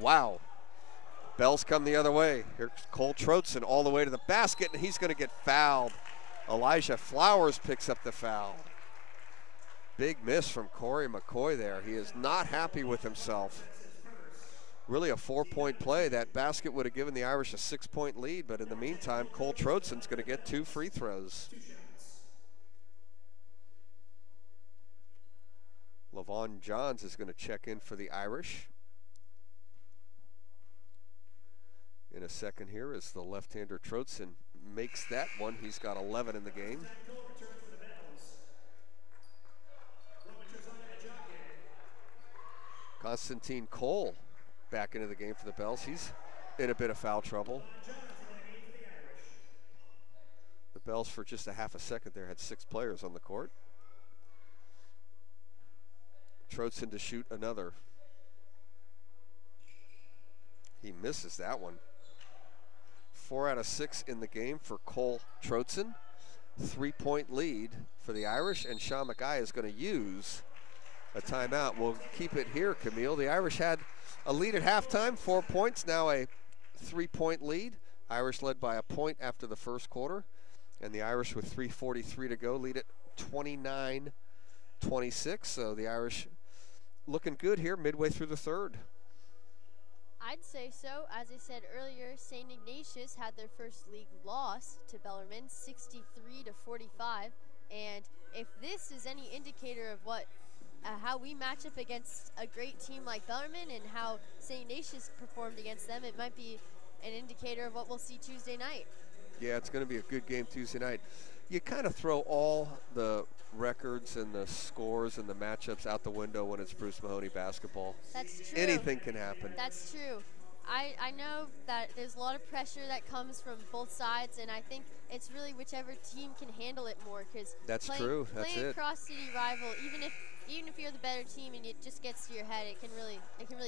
Wow. Bells come the other way. Here's Cole Trotzen all the way to the basket, and he's going to get fouled. Elijah Flowers picks up the foul. Big miss from Corey McCoy there. He is not happy with himself. Really a 4-point play. That basket would have given the Irish a 6-point lead, but in the meantime, Cole Trotzen's going to get 2 free throws. Levon Johns is going to check in for the Irish. In a second here as the left-hander Trotzen makes that one. He's got 11 in the game. Constantine Cole back into the game for the Bells. He's in a bit of foul trouble. The Bells, for just a half a second there, had 6 players on the court. Trotzen to shoot another. He misses that one. 4 out of 6 in the game for Cole Trotzen. 3-point lead for the Irish, and Sean McGuy is going to use a timeout. We'll keep it here, Camille. The Irish had a lead at halftime, 4 points, now a 3-point lead. Irish led by a point after the first quarter, and the Irish with 3:43 to go lead it 29-26. So the Irish looking good here midway through the third. I'd say so. As I said earlier, St. Ignatius had their first league loss to Bellarmine, 63-45. And if this is any indicator of what how we match up against a great team like Bellarmine and how St. Ignatius performed against them, it might be an indicator of what we'll see Tuesday night. Yeah, it's going to be a good game Tuesday night. You kind of throw all the records and the scores and the matchups out the window when it's Bruce Mahoney basketball. That's true. Anything can happen. That's true. I know that there's a lot of pressure that comes from both sides, and I think it's really whichever team can handle it more. Because that's true. That's playing it. cross-city rival, even if you're the better team and it just gets to your head, it can really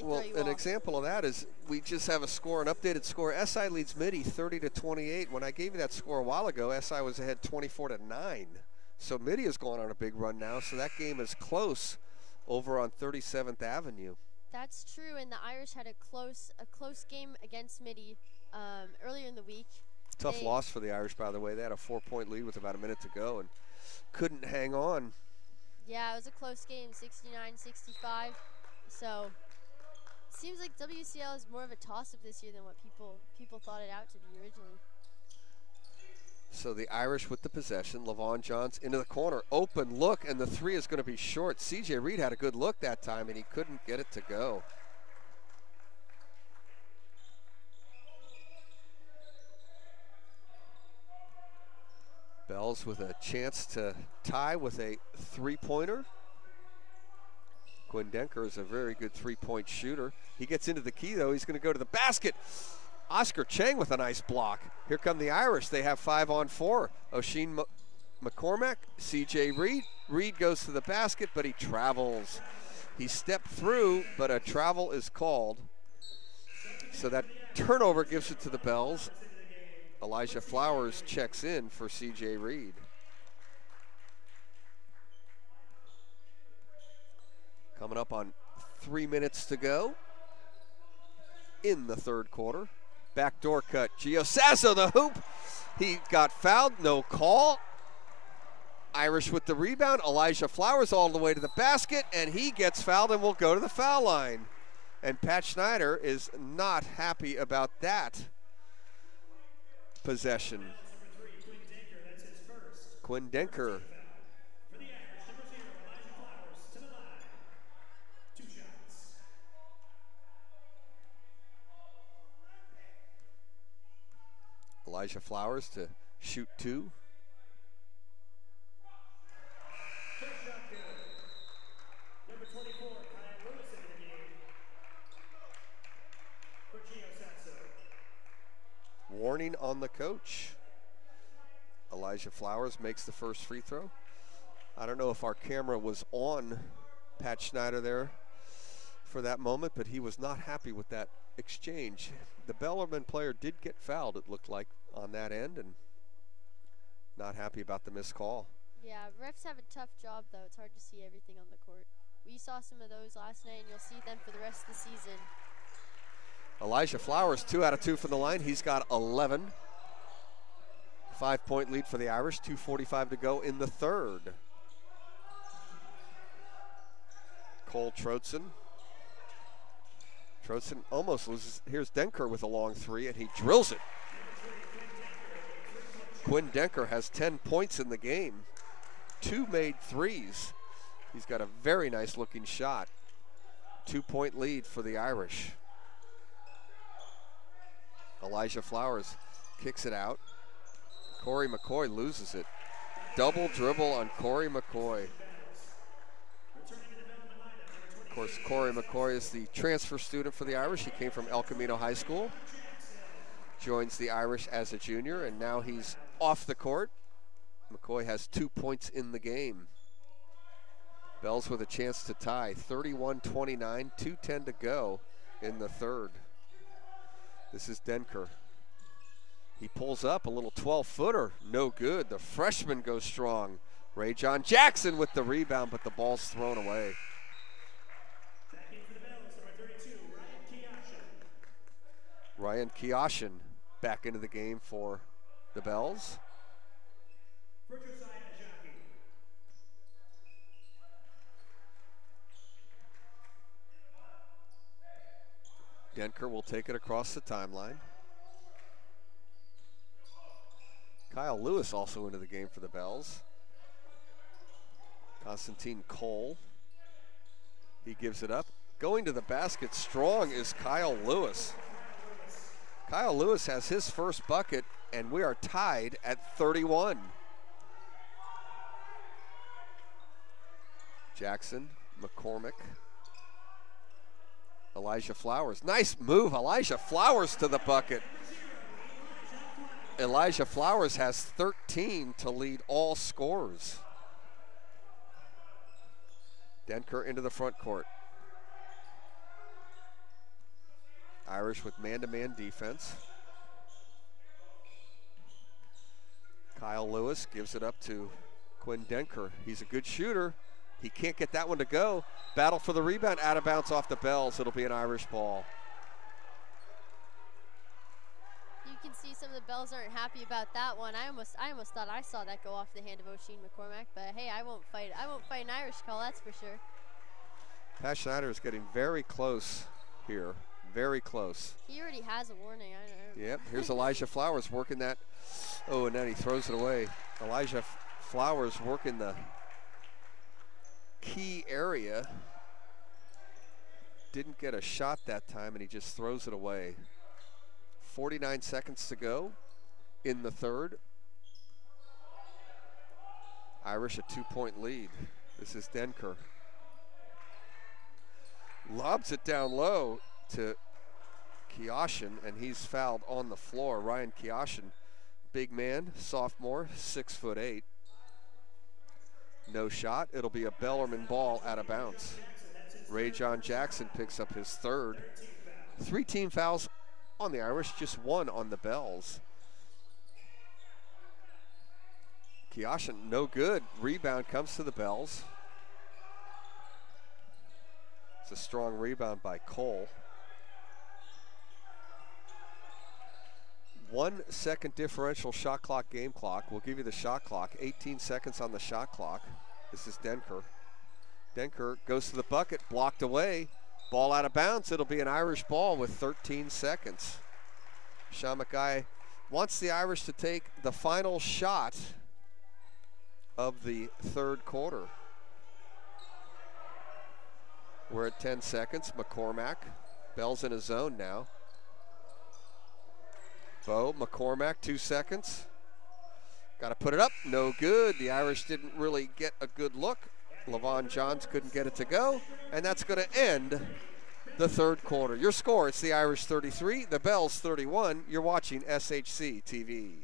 well, throw you an off. example of that is we just have a score, an updated score. SI leads Midi 30-28. When I gave you that score a while ago, SI was ahead 24-9. So Midi is going on a big run now. So that game is close over on 37th Avenue. That's true, and the Irish had a close game against Midi earlier in the week. Tough loss for the Irish, by the way. They had a 4-point lead with about a minute to go and couldn't hang on. Yeah, it was a close game, 69-65. So seems like WCAL is more of a toss-up this year than what people thought it out to be originally. So the Irish with the possession. Levon Johns into the corner. Open look, and the 3 is going to be short. C.J. Reed had a good look that time, and he couldn't get it to go. Bells with a chance to tie with a 3-pointer. Quinn Denker is a very good 3-point shooter. He gets into the key, though. He's going to go to the basket. Oscar Chang with a nice block. Here come the Irish. They have 5-on-4. O'Sheen McCormack, C.J. Reed. Reed goes to the basket, but he travels. He stepped through, but a travel is called. So that turnover gives it to the Bells. Elijah Flowers checks in for C.J. Reed. Coming up on 3 minutes to go in the third quarter. Backdoor cut. Gio Sasso, the hoop. He got fouled, no call. Irish with the rebound. Elijah Flowers all the way to the basket, and he gets fouled and will go to the foul line. And Pat Schneider is not happy about that possession. Quinn Denker. Elijah Flowers to shoot 2. Number 24, Kyle Lewis in the game for Gio Sasso. Warning on the coach. Elijah Flowers makes the first free throw. I don't know if our camera was on Pat Schneider there for that moment, but he was not happy with that exchange. The Bellarmine player did get fouled, it looked like, on that end, and not happy about the missed call. Yeah, refs have a tough job, though. It's hard to see everything on the court. We saw some of those last night, and you'll see them for the rest of the season. Elijah Flowers, 2 out of 2 from the line. He's got 11. 5-point lead for the Irish, 2:45 to go in the third. Cole Trotzen. Trotzen almost loses. Here's Denker with a long three, and he drills it. Quinn Denker has 10 points in the game. 2 made threes. He's got a very nice looking shot. 2-point lead for the Irish. Elijah Flowers kicks it out. Corey McCoy loses it. Double dribble on Corey McCoy. Of course, Corey McCoy is the transfer student for the Irish. He came from El Camino High School. Joins the Irish as a junior, and now he's off the court. McCoy has 2 points in the game. Bells with a chance to tie. 31-29, 2:10 to go in the third. This is Denker. He pulls up a little 12-footer. No good. The freshman goes strong. Ray John Jackson with the rebound, but the ball's thrown away. Ryan Kioshin back into the game for the Bells. Denker will take it across the timeline. Kyle Lewis also into the game for the Bells. Constantine Cole. He gives it up. Going to the basket strong is Kyle Lewis. Kyle Lewis has his first bucket, and we are tied at 31. Jackson, McCormick. Elijah Flowers. Nice move, Elijah Flowers to the bucket. Elijah Flowers has 13 to lead all scorers. Denker into the front court. Irish with man-to-man defense. Kyle Lewis gives it up to Quinn Denker. He's a good shooter. He can't get that one to go. Battle for the rebound, out of bounds off the Bells. It'll be an Irish ball. You can see some of the Bells aren't happy about that one. I almost thought I saw that go off the hand of O'Sheen McCormack, but hey, I won't fight an Irish call, that's for sure. Pat Schneider is getting very close here. Very close. He already has a warning, I know. Yep, here's Elijah Flowers working that. Oh, and then he throws it away. Elijah Flowers working the key area. Didn't get a shot that time, and he just throws it away. 49 seconds to go in the third. Irish a 2-point lead. This is Denker. Lobs it down low to Kioshin, and he's fouled on the floor. Ryan Kioshin, big man, sophomore, 6'8". No shot. It'll be a Bellarmine ball out of bounds. Ray John Jackson picks up his third. 3 team fouls on the Irish, just 1 on the Bells. Kioshin, no good. Rebound comes to the Bells. It's a strong rebound by Cole. 1 second differential shot clock, game clock. We'll give you the shot clock. 18 seconds on the shot clock. This is Denker. Denker goes to the bucket, blocked away. Ball out of bounds. It'll be an Irish ball with 13 seconds. Sean Mackay wants the Irish to take the final shot of the third quarter. We're at 10 seconds. McCormack. Bell's in his zone now. Bo, McCormack, 2 seconds. Got to put it up. No good. The Irish didn't really get a good look. Levon Johns couldn't get it to go. And that's going to end the third quarter. Your score, it's the Irish 33, the Bells 31. You're watching SHC TV.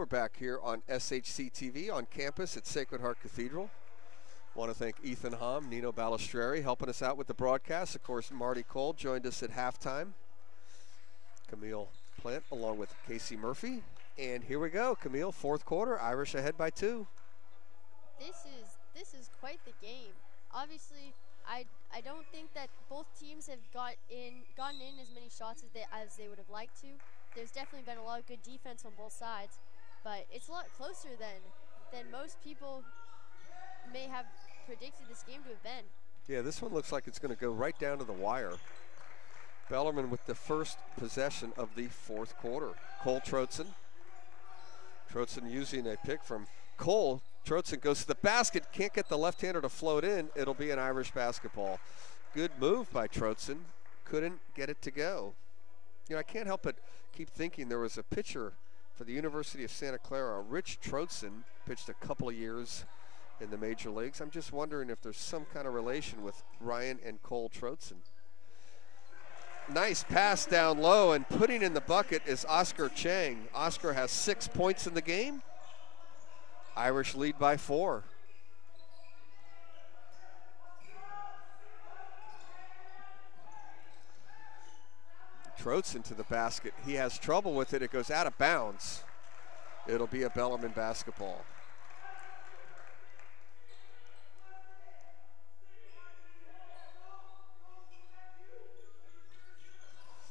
We're back here on SHC TV on campus at Sacred Heart Cathedral. Want to thank Ethan Hom, Nino Balistreri helping us out with the broadcast. Of course, Marty Cole joined us at halftime. Camille Plant along with Casey Murphy. And here we go, Camille, fourth quarter, Irish ahead by 2. This is quite the game. Obviously, I don't think that both teams have gotten in as many shots as they would have liked to. There's definitely been a lot of good defense on both sides, but it's a lot closer than most people may have predicted this game to have been. Yeah, this one looks like it's going to go right down to the wire. Bellarmine with the first possession of the fourth quarter. Cole Trotzen. Trotzen using a pick from Cole. Trotzen goes to the basket, can't get the left-hander to float in. It'll be an Irish basketball. Good move by Trotzen. Couldn't get it to go. You know, I can't help but keep thinking there was a pitcher for the University of Santa Clara, Rich Trotzen, pitched a couple of years in the major leagues. I'm just wondering if there's some kind of relation with Ryan and Cole Trotzen. Nice pass down low, and putting in the bucket is Oscar Chang. Oscar has 6 points in the game. Irish lead by 4. Trotzen to the basket. He has trouble with it. It goes out of bounds. It'll be a Bellarmine basketball.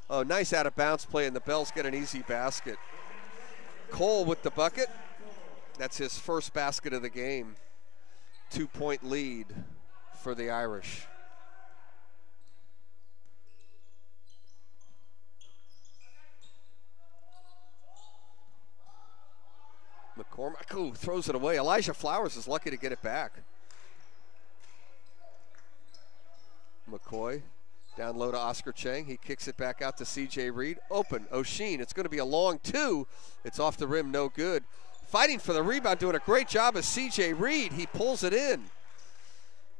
Oh, nice out of bounds play, and the Bells get an easy basket. Cole with the bucket. That's his first basket of the game. 2-point lead for the Irish. McCormack, ooh, throws it away. Elijah Flowers is lucky to get it back. McCoy down low to Oscar Chang. He kicks it back out to C.J. Reed. Open, O'Sheen. It's going to be a long 2. It's off the rim, no good. Fighting for the rebound, doing a great job is C.J. Reed. He pulls it in.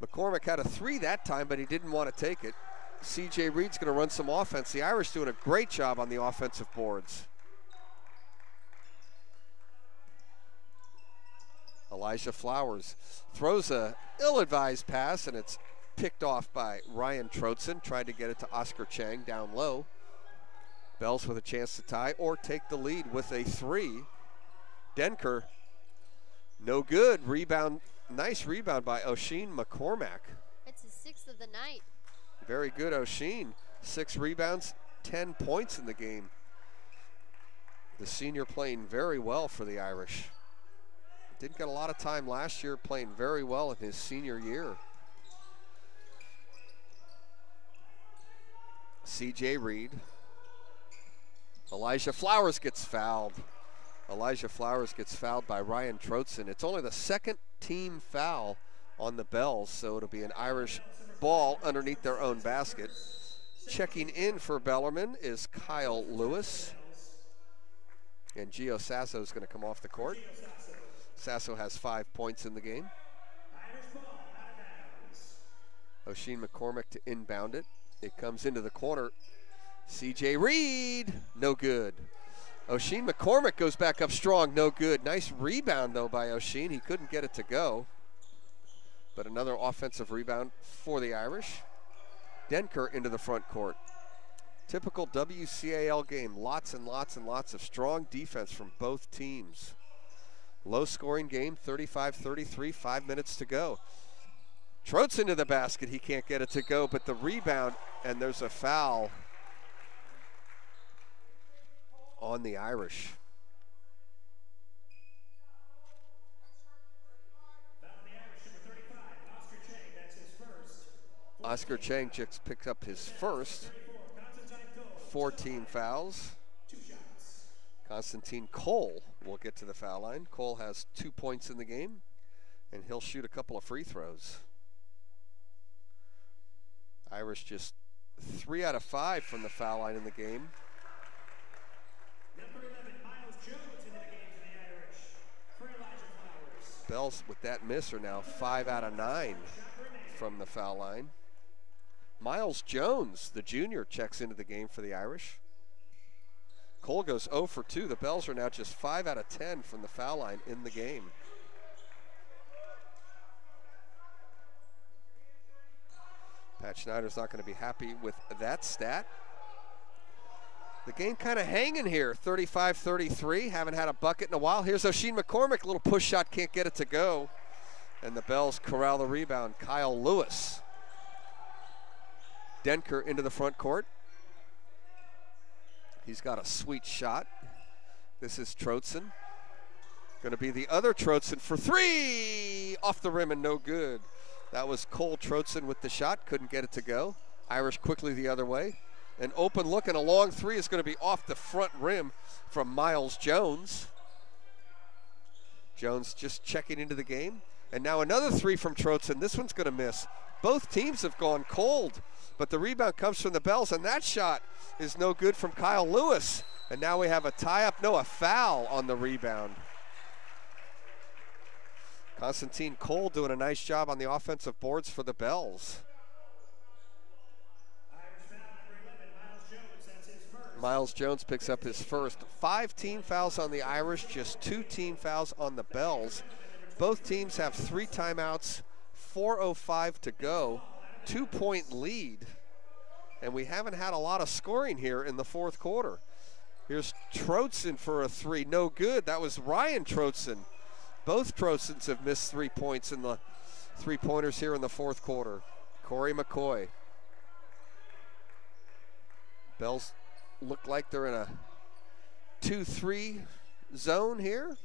McCormack had a 3 that time, but he didn't want to take it. C.J. Reed's going to run some offense. The Irish doing a great job on the offensive boards. Elijah Flowers throws a ill-advised pass, and it's picked off by Ryan Trotzen. Tried to get it to Oscar Chang down low. Bells with a chance to tie or take the lead with a 3. Denker, no good. Rebound, nice rebound by O'Sheen McCormack. It's his 6th of the night. Very good, O'Sheen. 6 rebounds, 10 points in the game. The senior playing very well for the Irish. Didn't get a lot of time last year, playing very well in his senior year. C.J. Reed. Elijah Flowers gets fouled. Elijah Flowers gets fouled by Ryan Trotzen. It's only the second team foul on the Bells, so it'll be an Irish ball underneath their own basket. Checking in for Bellarmine is Kyle Lewis. And Gio Sasso is going to come off the court. Sasso has 5 points in the game. O'Sheen McCormack to inbound it. It comes into the corner. C.J. Reed, no good. O'Sheen McCormack goes back up strong, no good. Nice rebound, though, by O'Sheen. He couldn't get it to go. But another offensive rebound for the Irish. Denker into the front court. Typical WCAL game. Lots and lots and lots of strong defense from both teams. Low-scoring game, 35-33, 5 minutes to go. Trotzen to the basket. He can't get it to go, but the rebound, and there's a foul on the Irish. Oscar Chang just picks up his first. 14 fouls. Constantine Cole will get to the foul line. Cole has 2 points in the game, and he'll shoot a couple of free throws. Irish just 3 out of 5 from the foul line in the game. Bells with that miss are now 5 out of 9 from the foul line. Miles Jones, the junior, checks into the game for the Irish. Cole goes 0 for 2. The Bells are now just 5 out of 10 from the foul line in the game. Pat Schneider's not going to be happy with that stat. The game kind of hanging here, 35-33. Haven't had a bucket in a while. Here's O'Sheen McCormick, little push shot, can't get it to go. And the Bells corral the rebound. Kyle Lewis. Denker into the front court. He's got a sweet shot. This is Trotzen. Going to be the other Trotzen for 3. Off the rim and no good. That was Cole Trotzen with the shot. Couldn't get it to go. Irish quickly the other way. An open look and a long 3 is going to be off the front rim from Miles Jones. Jones just checking into the game. And now another 3 from Trotzen. This one's going to miss. Both teams have gone cold, but the rebound comes from the Bells, and that shot is no good from Kyle Lewis. And now we have a tie-up, no, a foul on the rebound. Constantine Cole doing a nice job on the offensive boards for the Bells. Miles Jones picks up his first. 5 team fouls on the Irish, just 2 team fouls on the Bells. Both teams have 3 timeouts, 4:05 to go, 2-point lead. And we haven't had a lot of scoring here in the fourth quarter. Here's Trotzen for a 3, no good. That was Ryan Trotzen. Both Trotzens have missed 3 points in the 3-pointers here in the fourth quarter. Corey McCoy. Bells look like they're in a 2-3 zone here.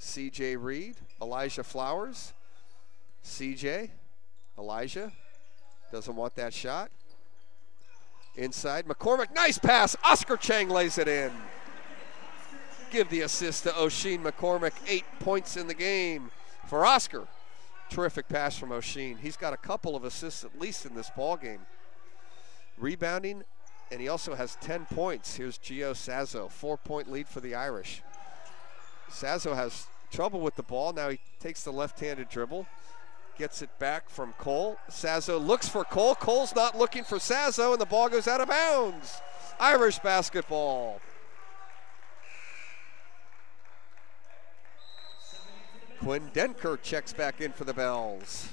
CJ Reed, Elijah Flowers. CJ, Elijah, doesn't want that shot. Inside, McCormick, nice pass. Oscar Chang lays it in. Give the assist to O'Sheen McCormick. 8 points in the game for Oscar. Terrific pass from O'Sheen. He's got a couple of assists at least in this ball game. Rebounding, and he also has 10 points. Here's Gio Sazzo, 4-point lead for the Irish. Sazzo has trouble with the ball. Now he takes the left-handed dribble. Gets it back from Cole. Sazzo looks for Cole. Cole's not looking for Sazzo, and the ball goes out of bounds. Irish basketball. Quinn Denker checks back in for the Bells.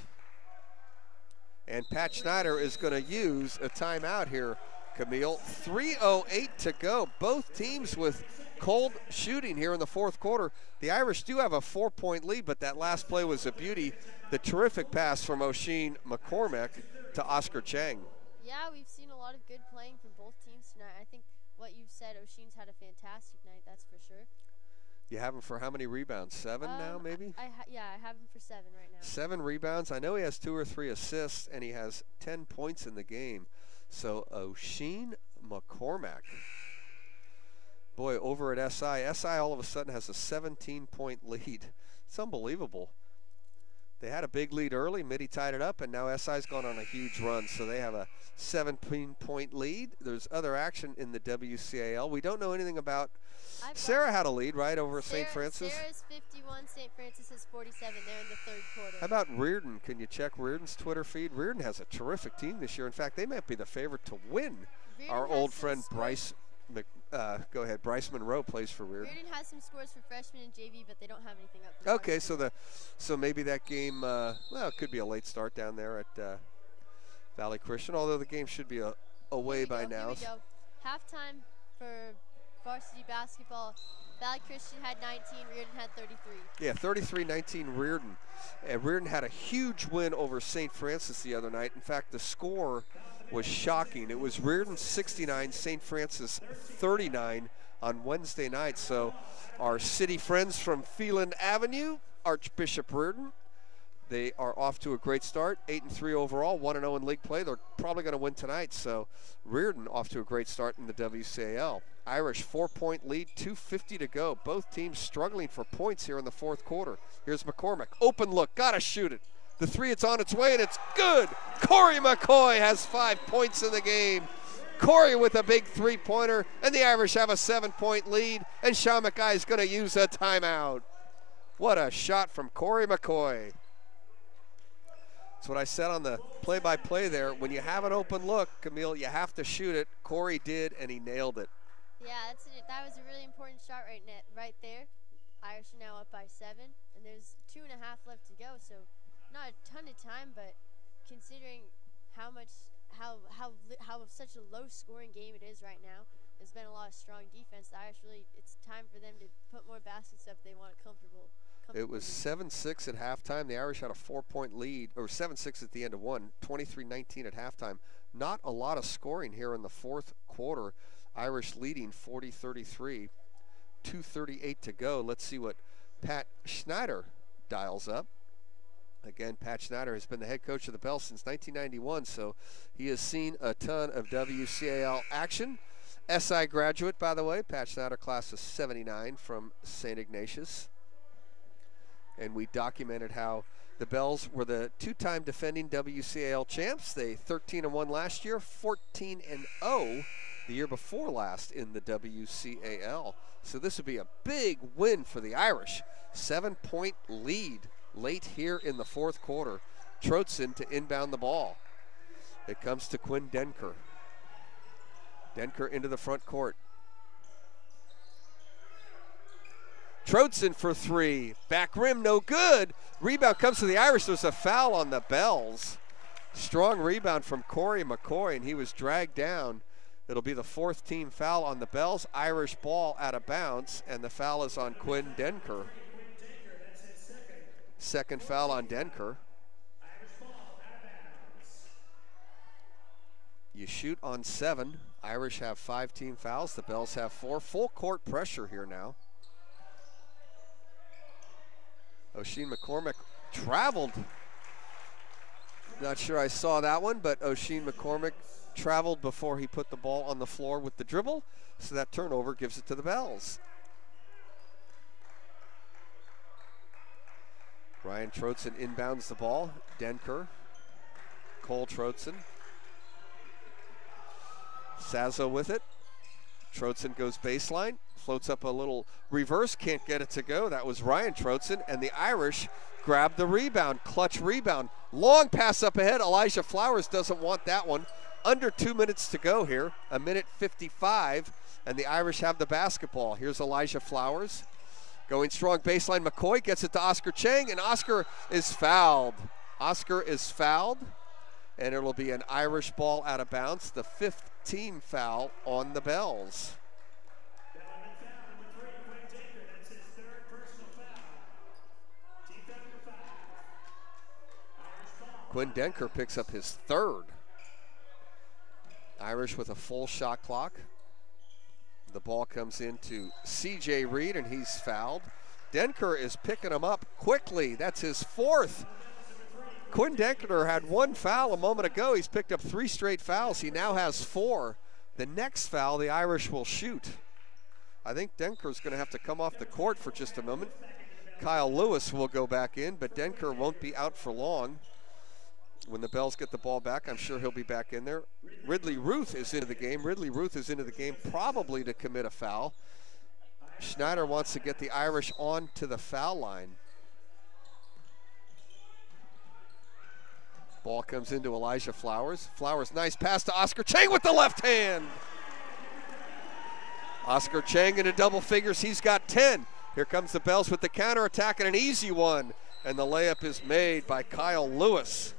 And Pat Schneider is going to use a timeout here, Camille. 3:08 to go. Both teams with cold shooting here in the fourth quarter. The Irish do have a 4-point lead, but that last play was a beauty. The terrific pass from O'Sheen McCormick to Oscar Chang. Yeah, we've seen a lot of good playing from both teams tonight. I think what you've said, O'Sheen's had a fantastic night, that's for sure. You have him for how many rebounds? 7 now, maybe? I have him for 7 right now. 7 rebounds. I know he has 2 or 3 assists, and he has 10 points in the game. So O'Sheen McCormick. Boy, over at SI all of a sudden has a 17-point lead. It's unbelievable. They had a big lead early. Mitty tied it up, and now SI's gone on a huge run. So they have a 17-point lead. There's other action in the WCAL. We don't know anything about. Sarah had a lead, right, over St. Francis? Sarah's 51, St. Francis is 47. They're in the third quarter. How about Reardon? Can you check Reardon's Twitter feed? Reardon has a terrific team this year. In fact, they might be the favorite to win. Reardon Our old friend Bryce, go ahead, Bryce Monroe plays for Reardon. Reardon has some scores for freshmen and JV, but they don't have anything up for Okay, so maybe that game, well, it could be a late start down there at Valley Christian, although the game should be away by now. Here we go. Halftime for varsity basketball. Valley Christian had 19, Reardon had 33. Yeah, 33-19 Reardon. And Reardon had a huge win over St. Francis the other night. In fact, the score was shocking. It was Reardon 69, St. Francis 39 on Wednesday night. So our city friends from Phelan Avenue, Archbishop Reardon, they are off to a great start, 8-3 overall, 1-0 in league play. They're probably going to win tonight. So Reardon off to a great start in the WCAL. Irish 4-point lead, 2:50 to go. Both teams struggling for points here in the fourth quarter. Here's McCormick, open look, gotta shoot it. The 3, it's on its way, and it's good. Corey McCoy has 5 points in the game. Corey with a big 3-pointer, and the Irish have a 7-point lead, and Sean McKay is going to use a timeout. What a shot from Corey McCoy. That's what I said on the play-by-play there. When you have an open look, Camille, you have to shoot it. Corey did, and he nailed it. Yeah, that was a really important shot right there. Irish are now up by 7, and there's 2.5 left to go. So not a ton of time, but considering how much how such a low scoring game it is right now, there's been a lot of strong defense. The Irish really, it's time for them to put more baskets up. They want a comfortable. It was 7-6 at halftime. The Irish had a 4-point lead, or 7-6 at the end of one, 23-19 at halftime. Not a lot of scoring here in the fourth quarter. Irish leading 40-33, 2:38 to go. Let's see what Pat Schneider dials up. Again, Pat Schneider has been the head coach of the Bells since 1991, so he has seen a ton of WCAL action. SI graduate, by the way. Pat Schneider, class of 79 from St. Ignatius. And we documented how the Bells were the two-time defending WCAL champs. They 13-1 last year, 14-0 the year before last in the WCAL. So this would be a big win for the Irish. 7-point lead late here in the fourth quarter. Trotzen to inbound the ball. It comes to Quinn Denker. Denker into the front court. Trotzen for three. Back rim, no good. Rebound comes to the Irish. There's a foul on the Bells. Strong rebound from Corey McCoy, and he was dragged down. It'll be the fourth team foul on the Bells. Irish ball out of bounds, and the foul is on Quinn Denker. Second foul on Denker. You shoot on 7. Irish have 5 team fouls. The Bells have 4. Full court pressure here now. O'Sheen McCormick traveled. Not sure I saw that one, but O'Sheen McCormick traveled before he put the ball on the floor with the dribble. So that turnover gives it to the Bells. Ryan Trotzen inbounds the ball. Denker. Cole Trotzen. Sazo with it. Trotzen goes baseline. Floats up a little reverse. Can't get it to go. That was Ryan Trotzen. And the Irish grab the rebound. Clutch rebound. Long pass up ahead. Elijah Flowers doesn't want that one. Under 2 minutes to go here. 1:55. And the Irish have the basketball. Here's Elijah Flowers. Going strong baseline. McCoy gets it to Oscar Chang, and Oscar is fouled. Oscar is fouled, and it will be an Irish ball out of bounds. The 5th team foul on the Bells. Quinn Denker picks up his 3rd. Irish with a full shot clock. The ball comes into C.J. Reed, and he's fouled. Denker is picking him up quickly. That's his 4th. Quinn Denker had 1 foul a moment ago. He's picked up 3 straight fouls. He now has 4. The next foul, the Irish will shoot. I think Denker's going to have to come off the court for just a moment. Kyle Lewis will go back in, but Denker won't be out for long. When the Bells get the ball back, I'm sure he'll be back in there. Ridley Ruth is into the game. Ridley Ruth is into the game probably to commit a foul. Schneider wants to get the Irish on to the foul line. Ball comes into Elijah Flowers. Flowers, nice pass to Oscar Chang with the left hand. Oscar Chang into double figures. He's got 10. Here comes the Bells with the counterattack and an easy one. And the layup is made by Kyle Lewis.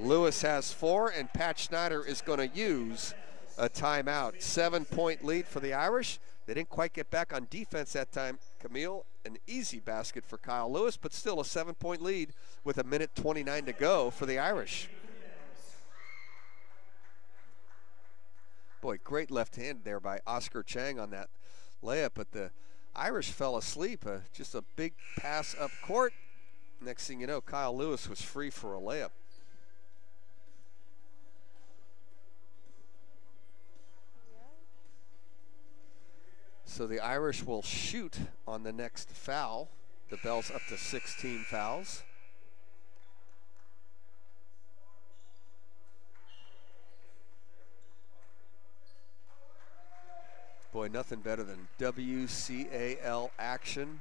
Lewis has 4, and Pat Schneider is going to use a timeout. 7-point lead for the Irish. They didn't quite get back on defense that time. Camille, an easy basket for Kyle Lewis, but still a 7-point lead with 1:29 to go for the Irish. Boy, great left hand there by Oscar Chang on that layup, but the Irish fell asleep. Just a big pass up court. Next thing you know, Kyle Lewis was free for a layup. So the Irish will shoot on the next foul. The Bells up to 16 fouls. Boy, nothing better than WCAL action.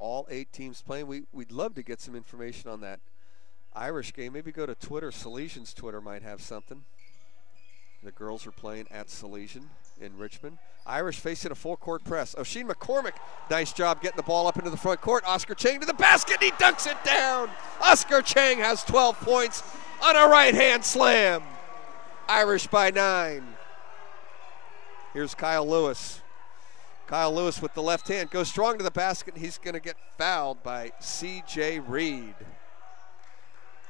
All 8 teams playing. We'd love to get some information on that Irish game. Maybe go to Twitter. Salesian's Twitter might have something. The girls are playing at Salesian in Richmond. Irish facing a full court press. O'Sheen McCormick, nice job getting the ball up into the front court. Oscar Chang to the basket, and he dunks it down. Oscar Chang has 12 points on a right-hand slam. Irish by 9. Here's Kyle Lewis. Kyle Lewis with the left hand goes strong to the basket. He's going to get fouled by C.J. Reed.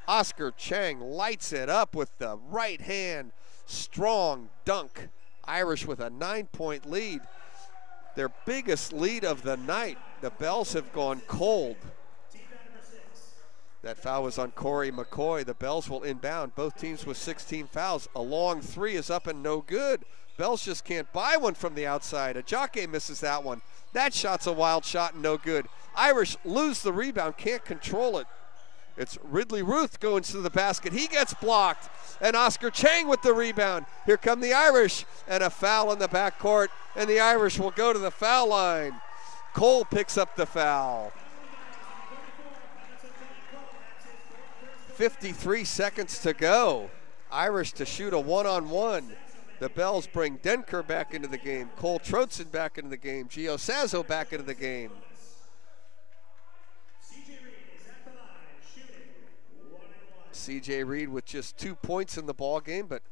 Oscar Chang lights it up with the right hand, strong dunk. Irish with a 9-point lead. Their biggest lead of the night. The Bells have gone cold. That foul was on Corey McCoy. The Bells will inbound. Both teams with 16 fouls. A long three is up and no good. Bells just can't buy one from the outside. Ajake misses that one. That shot's a wild shot and no good. Irish lose the rebound, can't control it. It's Ridley Ruth going to the basket. He gets blocked. And Oscar Chang with the rebound. Here come the Irish. And a foul in the backcourt. And the Irish will go to the foul line. Cole picks up the foul. 53 seconds to go. Irish to shoot a one-on-one. The Bells bring Denker back into the game. Cole Troutson back into the game. Gio Sazzo back into the game. C.J. Reed with just 2 points in the ball game, but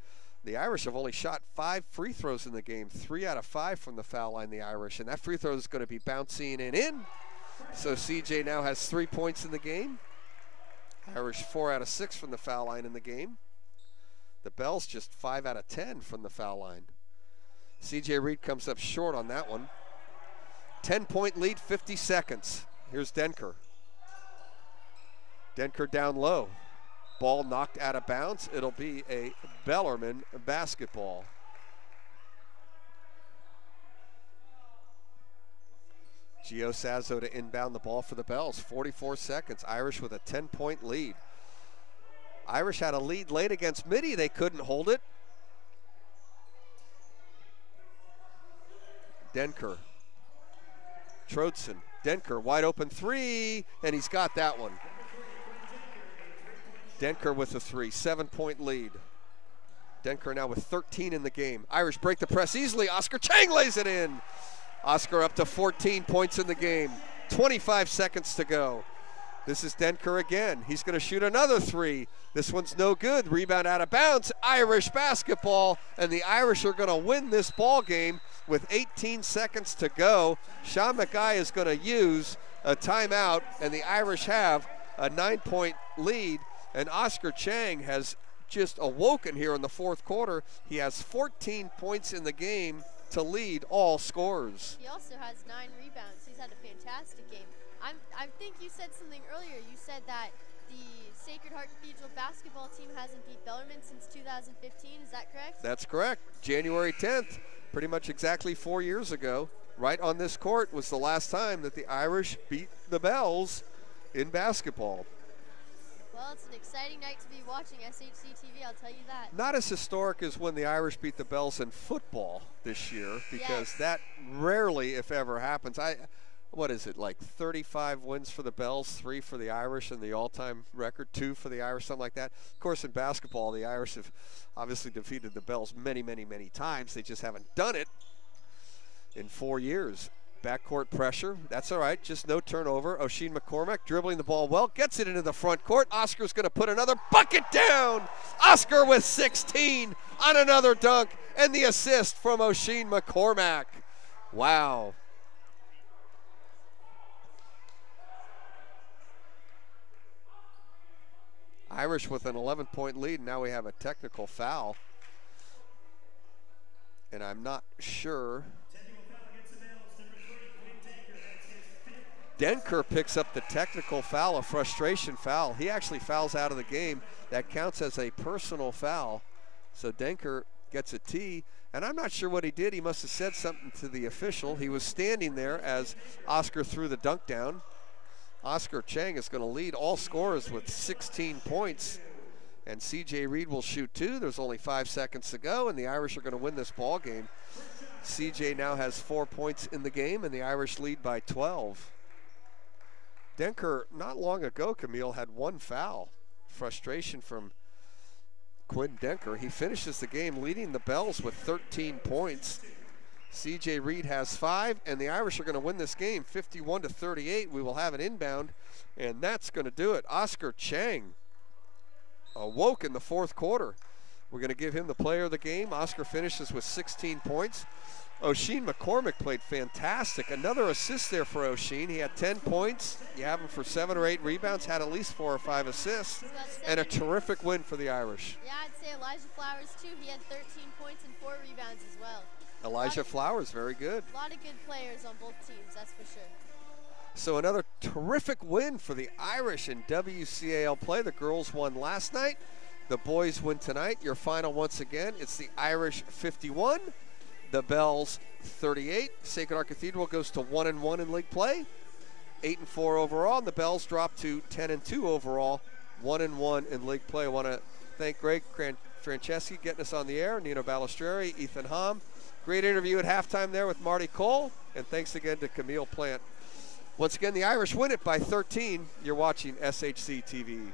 the Irish have only shot 5 free throws in the game. 3 out of 5 from the foul line, the Irish, and that free throw is going to be bouncing and in. So C.J. now has 3 points in the game. Irish 4 out of 6 from the foul line in the game. The Bells just 5 out of 10 from the foul line. C.J. Reed comes up short on that one. 10-point lead, 50 seconds. Here's Denker. Denker down low. Ball knocked out of bounds. It'll be a Bellarmine basketball. Gio Sazzo to inbound the ball for the Bells. 44 seconds. Irish with a 10-point lead. Irish had a lead late against Midi. They couldn't hold it. Denker. Troutson. Denker, wide open three, and he's got that one. Denker with a 3, 7-point lead. Denker now with 13 in the game. Irish break the press easily. Oscar Chang lays it in. Oscar up to 14 points in the game. 25 seconds to go. This is Denker again. He's going to shoot another 3. This one's no good. Rebound out of bounds. Irish basketball, and the Irish are going to win this ball game with 18 seconds to go. Sean McGuy is going to use a timeout, and the Irish have a 9-point lead. And Oscar Chang has just awoken here in the fourth quarter. He has 14 points in the game to lead all scorers. He also has 9 rebounds. He's had a fantastic game. I think you said something earlier. You said that the Sacred Heart Cathedral basketball team hasn't beat Bellarmine since 2015. Is that correct? That's correct. January 10th, pretty much exactly 4 years ago, right on this court was the last time that the Irish beat the Bells in basketball. Well, it's an exciting night to be watching SHC TV, I'll tell you that. Not as historic as when the Irish beat the Bells in football this year, because that rarely, if ever, happens. What is it, like 35 wins for the Bells, 3 for the Irish, and the all-time record, 2 for the Irish, something like that. Of course, in basketball, the Irish have obviously defeated the Bells many, many, many times. They just haven't done it in 4 years. Backcourt pressure, that's all right, just no turnover. O'Sheen McCormick dribbling the ball well, gets it into the front court. Oscar's gonna put another bucket down. Oscar with 16 on another dunk, and the assist from O'Sheen McCormick. Wow. Irish with an 11-point lead, now we have a technical foul. And I'm not sure. Denker picks up the technical foul, a frustration foul. He actually fouls out of the game. That counts as a personal foul. So Denker gets a tee, and I'm not sure what he did. He must have said something to the official. He was standing there as Oscar threw the dunk down. Oscar Chang is going to lead all scorers with 16 points, and C.J. Reed will shoot 2. There's only 5 seconds to go, and the Irish are going to win this ball game. C.J. now has 4 points in the game, and the Irish lead by 12. Denker, not long ago, Camille, had 1 foul. Frustration from Quinn Denker. He finishes the game leading the Bells with 13 points. CJ Reed has 5, and the Irish are going to win this game 51-38. We will have an inbound, and that's going to do it. Oscar Chang awoke in the 4th quarter. We're going to give him the player of the game. Oscar finishes with 16 points. O'Sheen McCormick played fantastic. Another assist there for O'Sheen. He had 10 points. You have him for 7 or 8 rebounds, had at least 4 or 5 assists, and a terrific win for the Irish. Yeah, I'd say Elijah Flowers, too. He had 13 points and 4 rebounds as well. Elijah Flowers, very good. A lot of good players on both teams, that's for sure. So another terrific win for the Irish in WCAL play. The girls won last night. The boys win tonight. Your final once again, it's the Irish 51, the Bells 38. Sacred Heart Cathedral goes to 1-1 in league play, 8-4 overall, and the Bells drop to 10-2 overall, 1-1 in league play. I want to thank Greg Franceschi getting us on the air, Nino Balistreri, Ethan Hom. Great interview at halftime there with Marty Cole, and thanks again to Camille Plant. Once again, the Irish win it by 13. You're watching SHC TV.